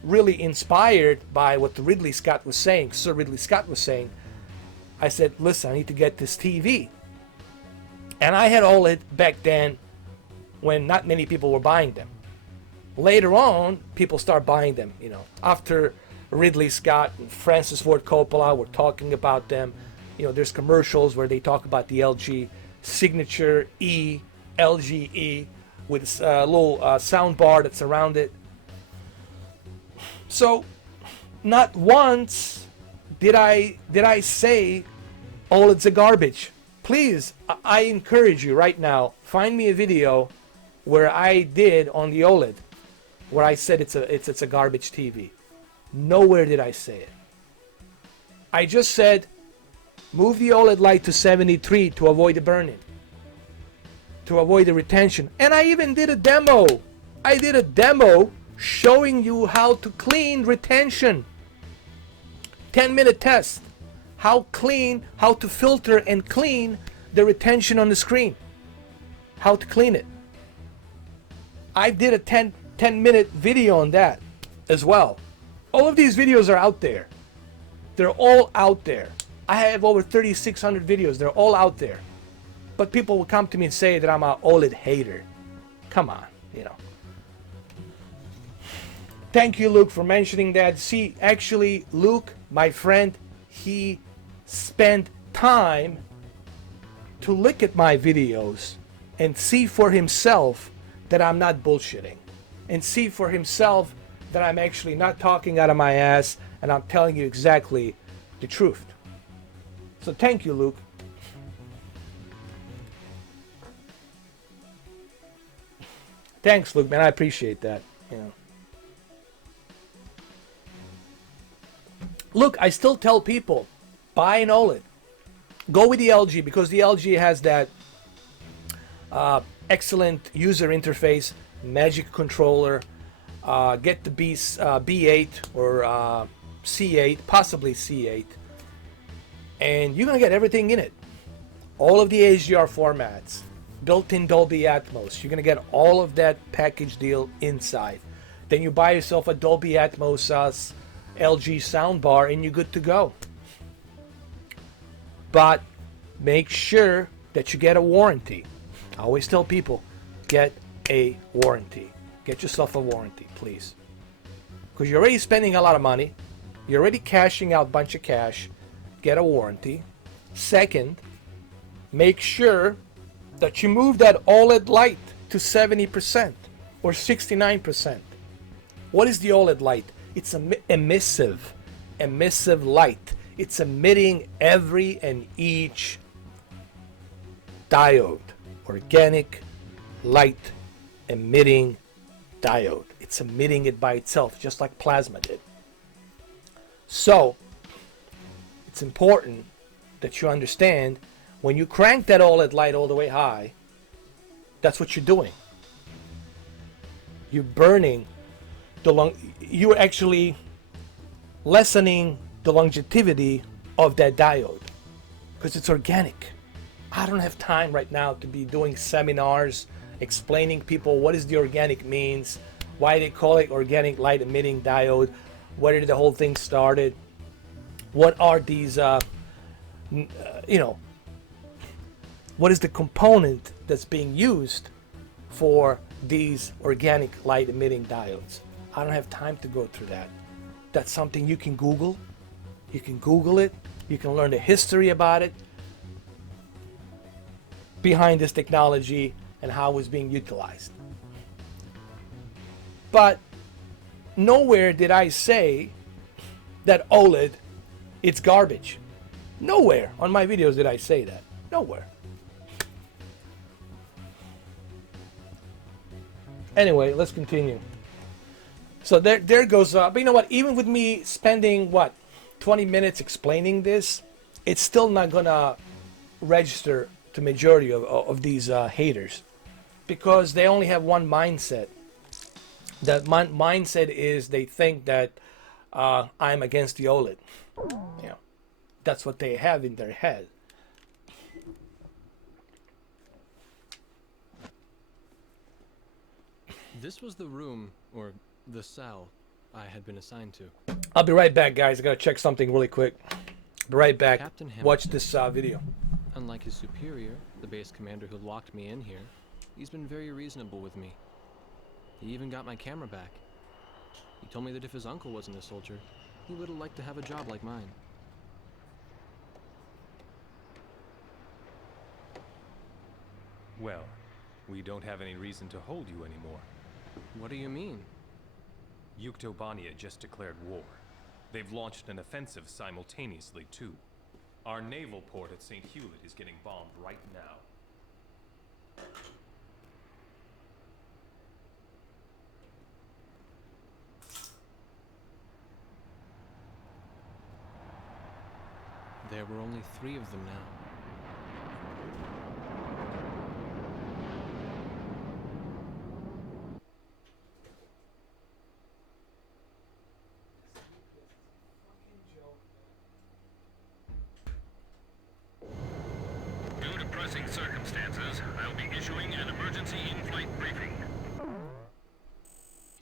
really inspired by what Ridley Scott was saying, Sir Ridley Scott was saying. I said, listen, I need to get this TV. And I had OLED back then when not many people were buying them. Later on, people start buying them, After Ridley Scott and Francis Ford Coppola were talking about them, there's commercials where they talk about the LG signature E, LG E, with a little sound bar that's around it. So, not once did I say OLED's a garbage. Please, I encourage you right now, find me a video where I did on the OLED, where I said it's a garbage TV. Nowhere did I say it. I just said, move the OLED light to 73 to avoid the burn-in, to avoid the retention. And I even did a demo. I did a demo showing you how to clean retention. 10-minute test. How to filter and clean the retention on the screen. How to clean it. I did a 10-minute video on that as well. All of these videos are out there. They're all out there. I have over 3,600 videos. They're all out there. But people will come to me and say that I'm an OLED hater. Come on, Thank you, Luke, for mentioning that. See, actually, Luke, my friend, he spent time to look at my videos and see for himself that I'm not bullshitting. And see for himself that I'm actually not talking out of my ass and I'm telling you exactly the truth. So thank you, Luke. Thanks, Luke, man. I appreciate that. Look, I still tell people, buy an OLED. Go with the LG because the LG has that excellent user interface, Magic controller. Get the B8 or C8, possibly C8, and you're gonna get everything in it. All of the HDR formats, built-in Dolby Atmos. You're gonna get all of that package deal inside. Then you buy yourself a Dolby Atmos LG soundbar, and you're good to go. But make sure that you get a warranty. I always tell people, get a warranty. Get yourself a warranty, please. Because you're already spending a lot of money. You're already cashing out a bunch of cash. Get a warranty. Second, make sure that you move that OLED light to 70% or 69%. What is the OLED light? It's an emissive light. It's emitting every and each diode, organic light emitting diode. It's emitting it by itself, just like plasma did. So, it's important that you understand when you crank that OLED light all the way high, that's what you're doing. You're burning you're actually lessening the longevity of that diode because it's organic. I don't have time right now to be doing seminars explaining people what is the organic means, why they call it organic light emitting diode, where did the whole thing started, what are these what is the component that's being used for these organic light emitting diodes. I don't have time to go through that. That's something you can Google. You can Google it. You can learn the history about it. behind this technology and how it was being utilized. But nowhere did I say that OLED, it's garbage. Nowhere on my videos did I say that. Nowhere. Anyway, let's continue. So there goes, but you know what, even with me spending, 20 minutes explaining this, it's still not gonna register to majority of these haters, because they only have one mindset. That mindset is they think that I'm against the OLED. You know, that's what they have in their head. This was the room, or the cell, I had been assigned to. I'll be right back, guys. I gotta check something really quick. Be right back. Captain Watch this video. Unlike his superior, the base commander who locked me in here, he's been very reasonable with me. He even got my camera back. He told me that if his uncle wasn't a soldier, he would have liked to have a job like mine. Well, we don't have any reason to hold you anymore. What do you mean? Yuktobania just declared war. They've launched an offensive simultaneously, too. Our naval port at St. Hewlett is getting bombed right now. There were only 3 of them now. Due to pressing circumstances, I'll be issuing an emergency in-flight briefing.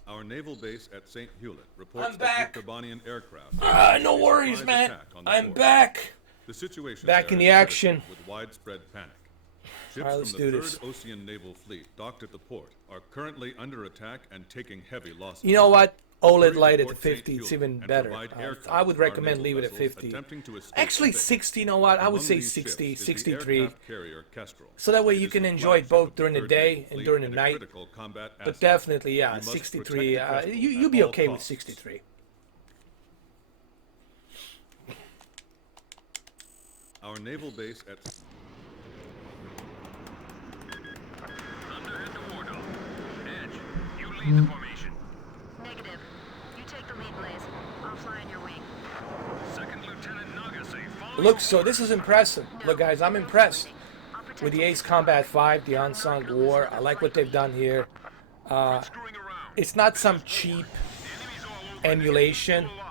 Our naval base at St. Hewlett reports I'm back. that Yuktobanian aircraft. No worries, man. I'm back. The situation Back there in the is action. with widespread panic. Ships All right, let's from the do 3rd this. Ocean Naval Fleet docked at the port are currently under attack and taking heavy losses. You know what? OLED Hurry light to at Port 50, St. it's Hewlett even and better. provide aircraft I would for our recommend naval leave it at vessels 50. attempting to escape Actually, the fate. 60, you know what? I would Among say these 60, ships is the 63. aircraft carrier Kestrel. So that way It you is can the enjoy it flagship both of the during the 3rd day Naval and Fleet during the a night. critical combat But asset. definitely, You yeah, must 63. protect the Kestrel You'll at be all okay with costs. 63. Our naval base at Thunder at the war dome. Edge, you lead the formation. Negative. You take the lead, Blaze. I'll fly in your wing. Second Lieutenant Nagase, follow Look, so this is impressive. Look, guys, I'm impressed with the Ace Combat 5, the Unsung War. I like what they've done here. screwing around. It's not some cheap Enemies all over. emulation. Alive.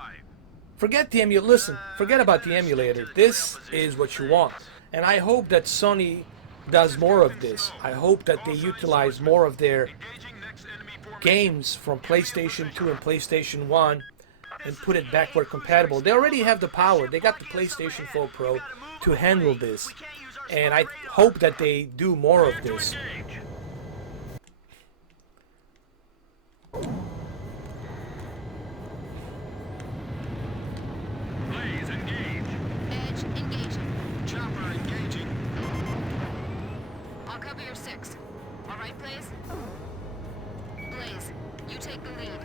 Forget the emulator. Forget about the emulator. This is what you want. And I hope that Sony does more of this. I hope that they utilize more of their Engaging next enemy formation. games from PlayStation 2 and PlayStation 1 and put it backward compatible. They already have the power. They got the PlayStation 4 Pro to handle this. And I hope that they do more of this. Engage. Blaze, engage. Edge, engaging. Chopper engaging. I'll cover your 6. All right, Blaze? Blaze, you take the lead.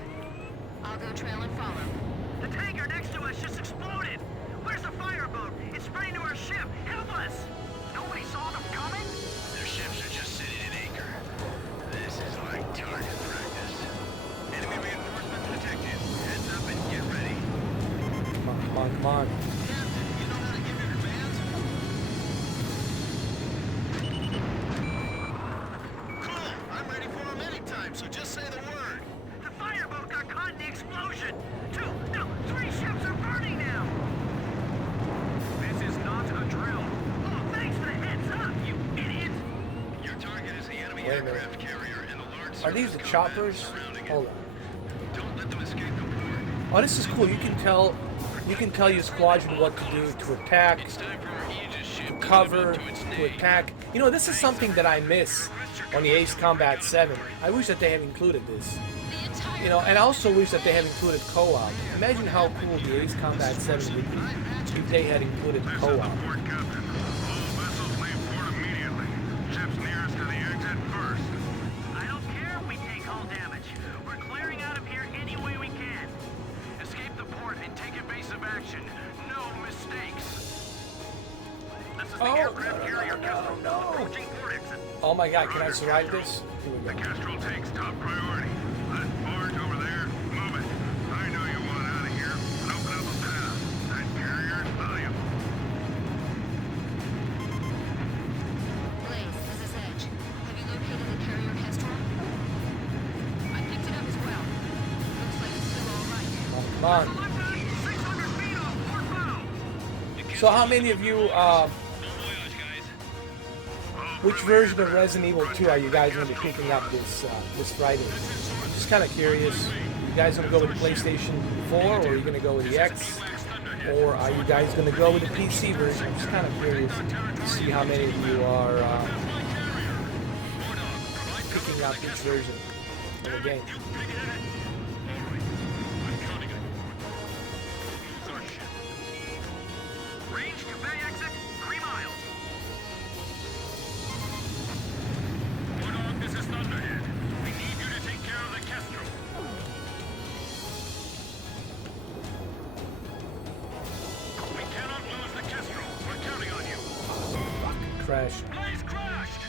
I'll go trail and follow. The tanker next to us just exploded! Where's the fireboat? It's spraying to our ship! Help us! Nobody saw them coming? Their ships are just sitting in anchor. This is like target practice. Enemy reinforcements detected. Heads up and get ready. Come on, come on, come on. Captain, you know how to give your commands? Cool. I'm ready for them anytime, so just say the word. The fireboat got caught in the explosion! 2, no, 3 ships are burning now! This is not a drill. Oh, thanks for the heads up, you idiot! Your target is the enemy Wait a minute. aircraft carrier and the large Are these the surface choppers? combat surrounding it. Hold on. Don't let them escape the port. Oh, this is cool. You can tell your squadron what to do to attack, It's time for our Aegis ship to to cover, live up to its to name. attack. You know, this is something that I miss on the Ace Combat 7. I wish that they had included this. The entire You know, and I also wish that they had included co-op. Imagine how cool the Ace Combat 7 would be if they had included This is co-op. the port captain. All vessels leave port immediately. my god, can I survive this? Here we The go. Kestrel takes top priority. That barge over there, move it. I know you want out of here, but open up a path. That carrier is valuable. Blaze, this is Edge. Have you located the carrier Kestrel? I picked it up as well. Looks like it's still all right. Come on. 600 feet off port bow. So how many of you, which version of Resident Evil 2 are you guys going to be picking up this Friday? Just kind of curious. You guys going to go with the PlayStation 4, or are you going to go with the X? Or are you guys going to go with the PC version? I'm just kind of curious to see how many of you are picking up this version of the game. Range to bay exit, 3 miles. Warthog, this is Thunderhead. We need you to take care of the Kestrel. We cannot lose the Kestrel. We're counting on you. Crash. Blaze crashed!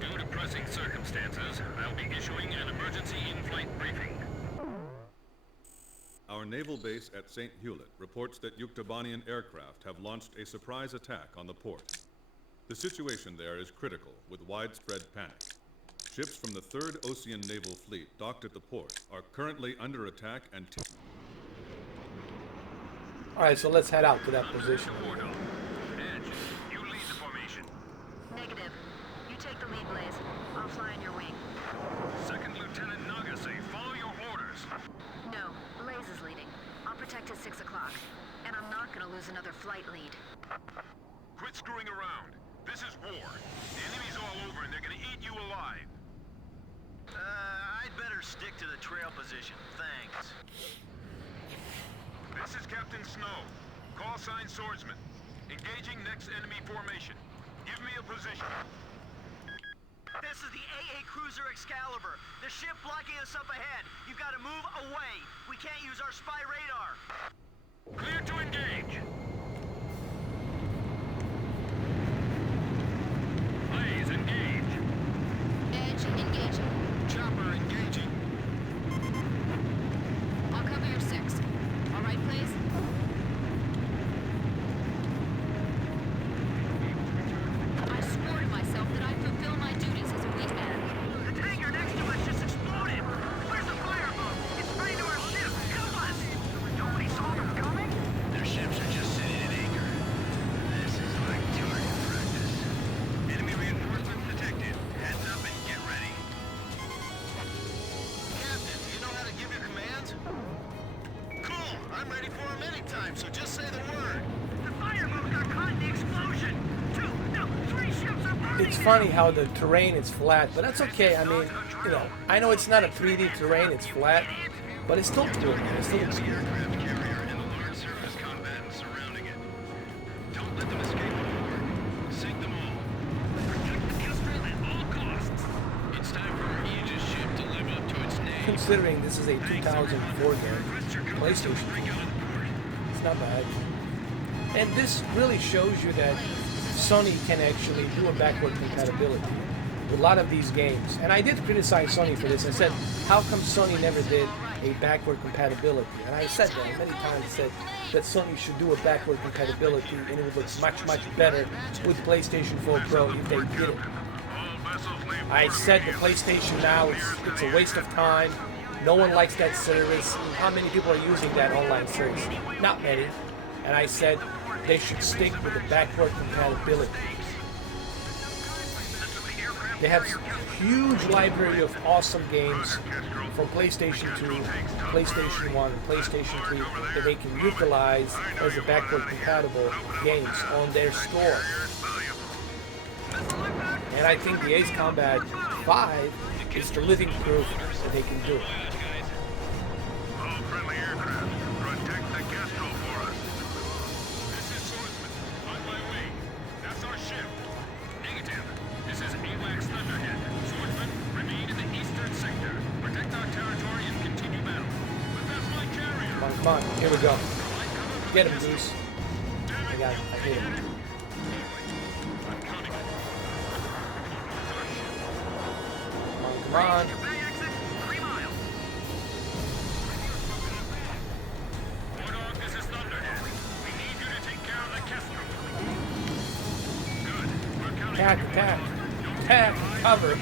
Due to pressing circumstances, I'll be issuing an emergency in-flight briefing. Our naval base at St. Hewlett reports that Yuktobanian aircraft have launched a surprise attack on the port. The situation there is critical, with widespread panic. Ships from the 3rd Ocean Naval Fleet docked at the port are currently under attack and... Alright, so let's head out to that position. Warthog. Edge, you lead the formation. Negative. You take the lead, Blaze. I'll fly in your wing. Second Lieutenant Nagase, follow your orders. No, Blaze is leading. I'll protect at 6 o'clock. And I'm not gonna lose another flight lead. Quit screwing around. This is war. The enemy's all over and they're gonna eat you alive. I'd better stick to the trail position, thanks. This is Captain Snow. Call sign Swordsman. Engaging next enemy formation. Give me a position. This is the AA Cruiser Excalibur. The ship blocking us up ahead. You've got to move away. We can't use our spy radar. Clear to engage. Blaze, engage. Edge, engaging. Chopper, engaging. I'll cover your 6. All right, Blaze? I swore to myself that I'd fulfill my duties as a wingman. The tanker next to us just exploded. Where's the fireboat? It's right to our ship. Help us! Nobody saw them coming? Their ships are just sitting at anchor. This is like target practice. Enemy reinforcements detected. Heads up and get ready. Captain, do you know how to give your commands? Cool. I'm ready for them anytime, so just say the word. The fireboat got caught in the explosion. 3 ships are burning. It's funny how the terrain is flat, but that's okay. I mean, you know, I know it's not a 3D terrain, it's flat, but it's still cool, man. It's still cool. Aircraft carrier and the large surface combatants surrounding it. Don't let them escape aboard. Sink them all. Protect the Kestrel at all costs. It's time for our Aegis ship to live up to its name. Considering this is a 2004 game, PlayStation, it's not bad. And this really shows you that Sony can actually do a backward compatibility with a lot of these games. And I did criticize Sony for this. I said, how come Sony never did a backward compatibility? And I said that many times, said that Sony should do a backward compatibility and it would look much, much better with PlayStation 4 Pro if they did it. I said the PlayStation now, it's a waste of time. No one likes that service. How many people are using that online service? Not many. And I said they should stick with the backward compatibility. They have a huge library of awesome games from PlayStation 2, PlayStation 1, and PlayStation 3 that they can utilize as a backward compatible games on their store. And I think the Ace Combat 5 is the living proof that they can do it. All friendly aircraft, protect the Kestrel for us. This is Swordsman. On my way. That's our ship. Negative. This is AWACS Thunderhead. Swordsman, remain in the eastern sector. Protect our territory and Come on. Here we go. Get him, Goose. I got him. I hit him. Come on. Attack, attack, attack, cover.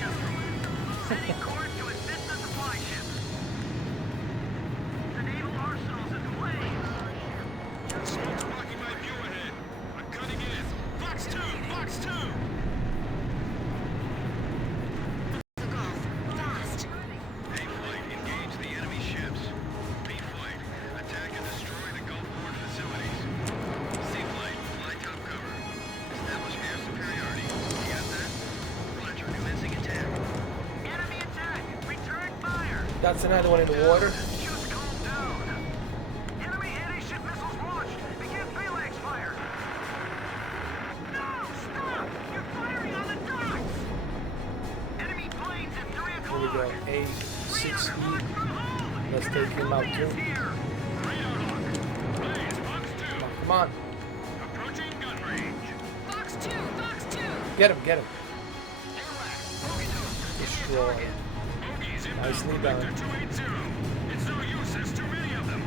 That's another one in the water. Just calm down. Enemy anti-ship missiles launched. Begin phalanx fire. No, stop! You're firing on the docks. Enemy planes at 3 o'clock. Here we go. 8, 6. Let's take him out too. Come on. Approaching gun range. Fox 2, Fox 2. Get him, get him. Destroy. Nicely done. 280. It's no use, there's too many of them.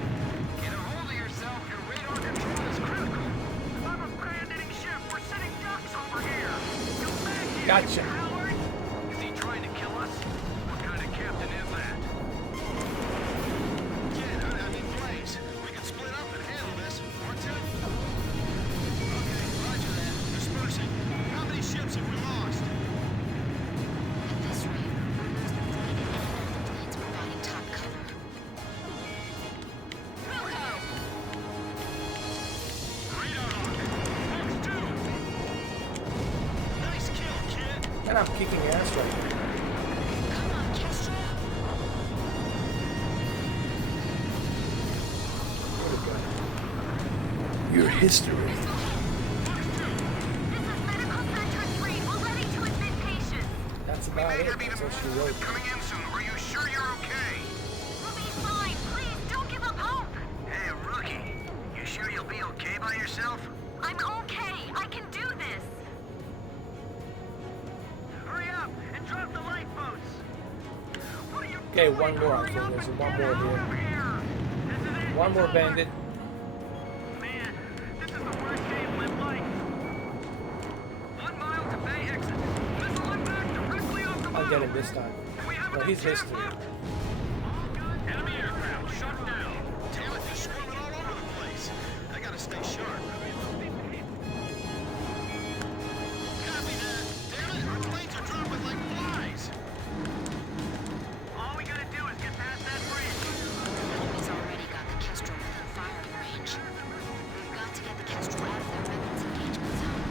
Get a hold of yourself. Your radar control is critical. I'm abandoning ship. We're sending ducks over here. Come back here. Gotcha. Howard. Is he trying to kill us? What kind of captain is that? Kid, I mean, Blaze. We can split up and handle this. Or two. Okay, roger that. Dispersing. How many ships have we lost? At this rate, we're losing 3 to 8 planes providing top cover. Wilco! Nice kill, kid. And I'm kicking ass right now. Come on, Kestra. Your history. This is Medical Center 3. We're ready to admit patients. That's about it. That's what she wrote. Coming in soon. Are you sure you're okay? We'll be fine. Please, don't give up hope. Hey, rookie. You sure you'll be okay by yourself? I'm okay. I can do this. Hurry up and drop the lifeboats. What are you Okay, doing? one more. I Hurry think up there's and one get more out here. of here. This is it. One more It's over. bandit. Man, this is the worst day of my life. 1 mile to Bay exit. Missile impact directly off the I'll get him bow. this time. We have Well, enough he's gas history. left. Enemy aircraft shut down. Damn it, they're swarming all over the place. I gotta stay sharp. Copy that. Damn it, our planes are dropping like flies. All we gotta do is get past that bridge. Enemy's already got the Kestrel within firing range. We've got to get the Kestrel out of their weapons engagement zone.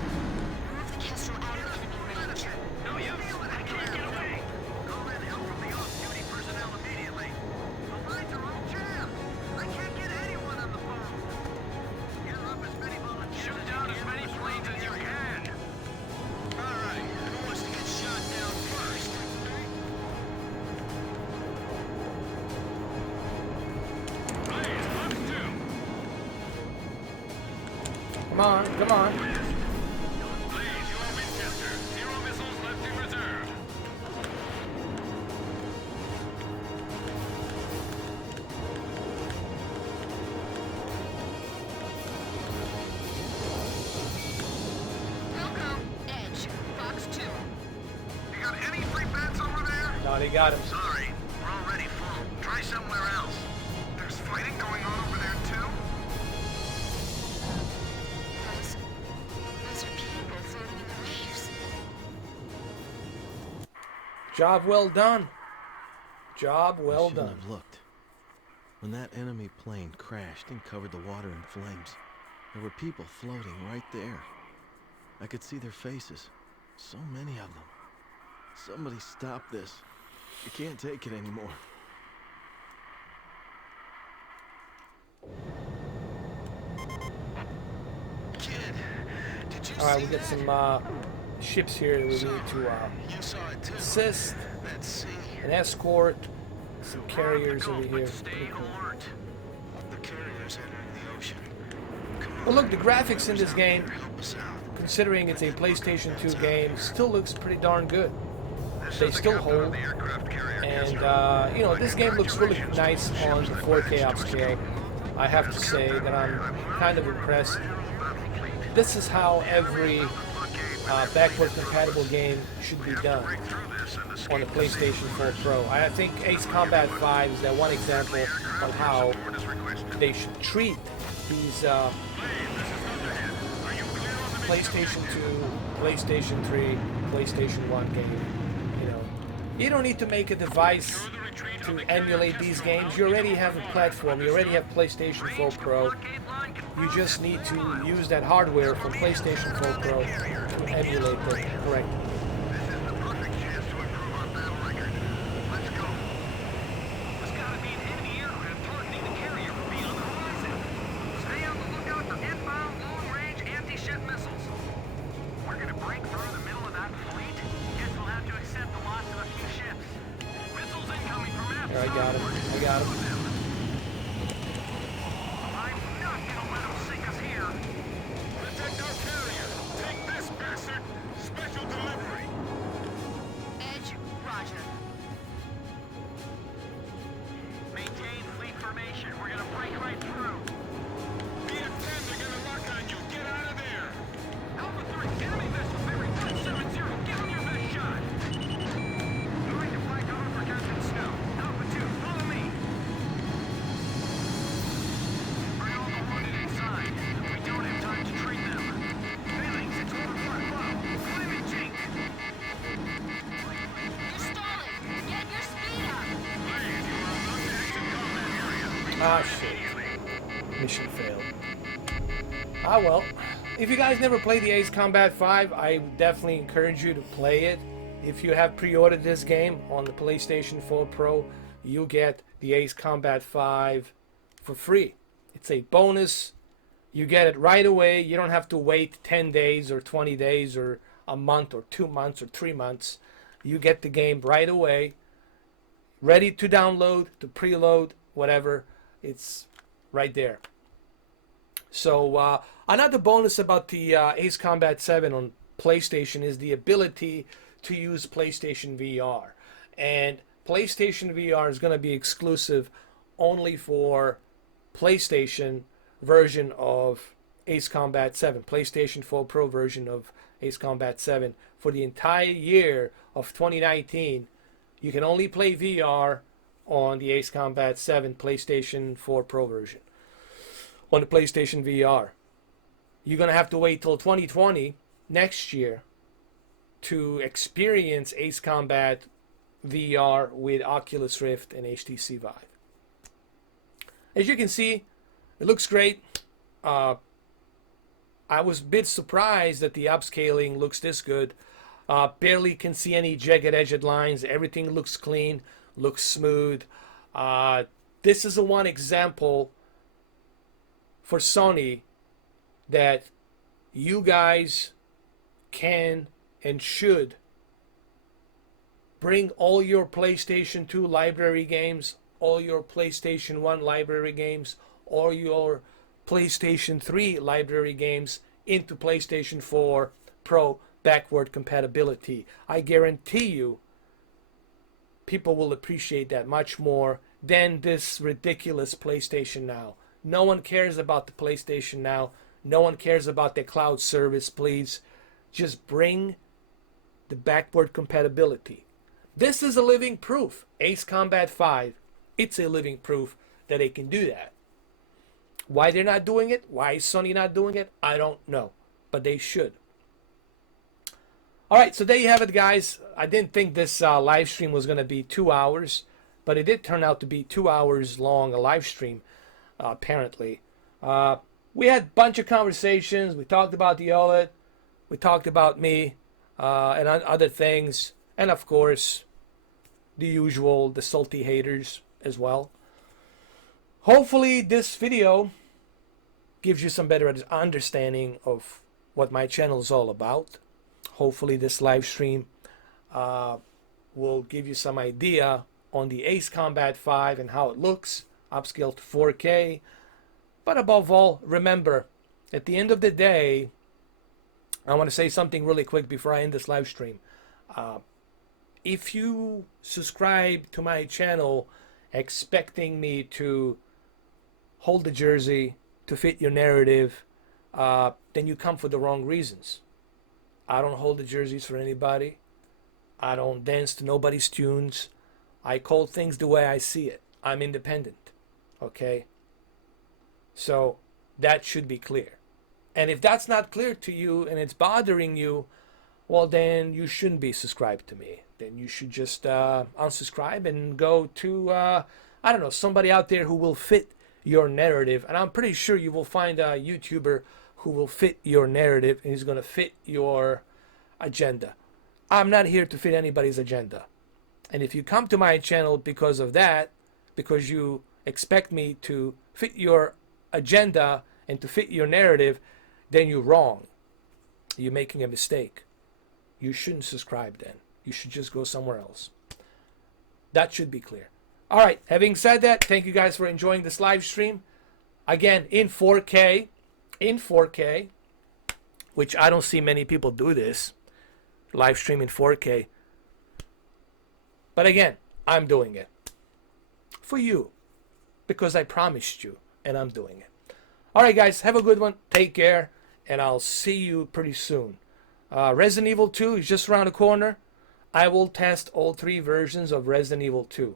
Move the Kestrel out of enemy range. No use. I can't get away. Call in help from the off-duty personnel immediately. The lines are all jammed. I can't get anyone on the phone. Gather up as many volunteers. Shoot down as many planes as you can. All right. Who wants to get shot down first? Blaze, Fox 2. Come on, come on. Blaze, you are Winchester. 0 missiles left in reserve. Wilco, Edge, Fox 2. You got any free beds over there? No, they got him. Sorry, we're already full. Try somewhere else. There's fighting going on over there too? Those are people floating in the waves. Job well done. Job well I shouldn't done. have looked. When that enemy plane crashed and covered the water in flames, there were people floating right there. I could see their faces. So many of them. Somebody stop this. I can't take it anymore. Kid, did you All right, see we get that? some ships here that we need to You saw it too. assist, That sea. an escort, some carriers over here. Stay Pretty cool. alert. The carrier Well, look, the graphics in this game, considering it's a PlayStation 2 game, still looks pretty darn good. They still hold, and you know, this game looks really nice on the 4K upscale. I have to say that I'm kind of impressed. This is how every backward compatible game should be done on the PlayStation 4 Pro. I think Ace Combat 5 is that one example of how they should treat these PlayStation 2, PlayStation 3, PlayStation 1 game. You know, you don't need to make a device to emulate these games. You already have a platform. You already have PlayStation 4 Pro. You just need to use that hardware from PlayStation 4 Pro to emulate them correctly. I got him. I got him. I'm not gonna let them sink us here. Protect our carrier. Take this, bastard. Special delivery. Edge, roger. Maintain fleet formation. We're gonna break right through. BF-10, they're gonna lock on you. Get out of there. Alpha 3, enemy vessel bearing 370. Give them your best shot. Going to fly cover for Captain Snow. Alpha 2, follow me. Bring all the wounded inside. We don't have time to treat them. Failing 615. Climate jink. You're stalling. Get your speed up. Please, you are about to exit combat area. Ah, shit. Mission failed. Ah, well. If you guys never played the Ace Combat 5, I would definitely encourage you to play it. If you have pre-ordered this game on the PlayStation 4 Pro, you get the Ace Combat 5 for free. It's a bonus. You get it right away. You don't have to wait 10 days or 20 days or a month or 2 months or 3 months. You get the game right away, ready to download, to preload, whatever. It's right there. So another bonus about the Ace Combat 7 on PlayStation is the ability to use PlayStation VR. And PlayStation VR is going to be exclusive only for PlayStation version of Ace Combat 7, PlayStation 4 Pro version of Ace Combat 7. For the entire year of 2019, you can only play VR on the Ace Combat 7 PlayStation 4 Pro version. On the PlayStation VR. You're going to have to wait till 2020, next year, to experience Ace Combat VR with Oculus Rift and HTC Vive. As you can see, it looks great. I was a bit surprised that the upscaling looks this good. Barely can see any jagged-edged lines. Everything looks clean, looks smooth. This is the one example for Sony that you guys can and should bring all your PlayStation 2 library games, all your PlayStation 1 library games, or your PlayStation 3 library games into PlayStation 4 Pro backward compatibility. I guarantee you people will appreciate that much more than this ridiculous PlayStation Now. No one cares about the PlayStation Now. No one cares about the cloud service, please. Just bring the backward compatibility. This is a living proof. Ace Combat 5, it's a living proof that they can do that. Why they're not doing it? Why is Sony not doing it? I don't know. But they should. Alright, so there you have it, guys. I didn't think this live stream was going to be 2 hours, but it did turn out to be 2 hours long, a live stream. Apparently. We had a bunch of conversations. We talked about the OLED. We talked about me and other things. And of course, the usual, the salty haters as well. Hopefully this video gives you some better understanding of what my channel is all about. Hopefully this live stream will give you some idea on the Ace Combat 5 and how it looks. Upscaled to 4K, But above all, remember, at the end of the day, I want to say something really quick before I end this live stream. If you subscribe to my channel expecting me to hold the jersey to fit your narrative, then you come for the wrong reasons. I don't hold the jerseys for anybody. I don't dance to nobody's tunes. I call things the way I see it. I'm independent. Okay? So that should be clear. And if that's not clear to you and it's bothering you, well, then you shouldn't be subscribed to me. Then you should just unsubscribe and go to, I don't know, somebody out there who will fit your narrative. And I'm pretty sure you will find a YouTuber who will fit your narrative and he's going to fit your agenda. I'm not here to fit anybody's agenda. And if you come to my channel because of that, because you expect me to fit your agenda and to fit your narrative, then you're wrong. You're making a mistake. You shouldn't subscribe then. You should just go somewhere else. That should be clear. All right, having said that, thank you guys for enjoying this live stream. Again, in 4K, which I don't see many people do this, live stream in 4K. But again, I'm doing it for you because I promised you and I'm doing it. All right, guys, have a good one. Take care, and I'll see you pretty soon. Resident Evil 2 is just around the corner. I will test all 3 versions of Resident Evil 2.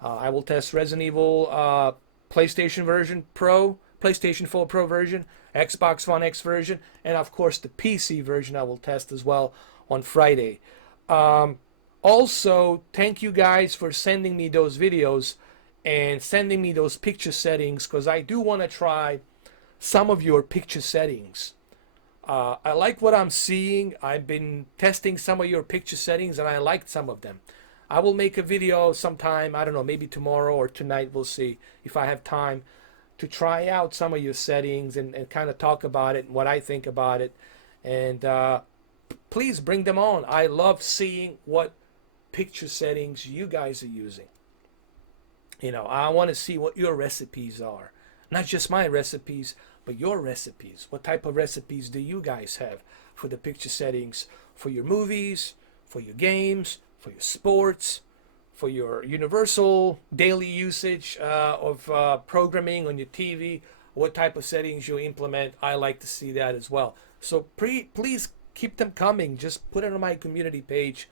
I will test Resident Evil PlayStation version Pro, PlayStation 4 Pro version, Xbox One X version, and of course the PC version I will test as well on Friday. Also, thank you guys for sending me those videos and sending me those picture settings, because I do want to try some of your picture settings. I like what I'm seeing. I've been testing some of your picture settings and I liked some of them. I will make a video sometime, I don't know, maybe tomorrow or tonight, we'll see if I have time to try out some of your settings and kind of talk about it and what I think about it. And please bring them on. I love seeing what picture settings you guys are using. You know, I want to see what your recipes are. Not just my recipes, but your recipes. What type of recipes do you guys have for the picture settings for your movies, for your games, for your sports, for your universal daily usage of programming on your TV? What type of settings you implement? I like to see that as well. So please keep them coming. Just put it on my community page.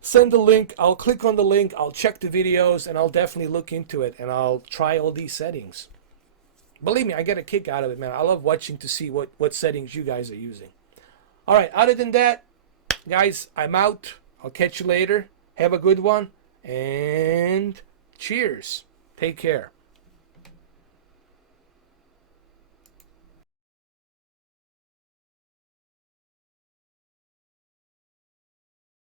Send the link. I'll click on the link. I'll check the videos and I'll definitely look into it and I'll try all these settings. Believe me, I get a kick out of it, man. I love watching to see what settings you guys are using. All right, other than that, guys, I'm out. I'll catch you later. Have a good one, and cheers. Take care.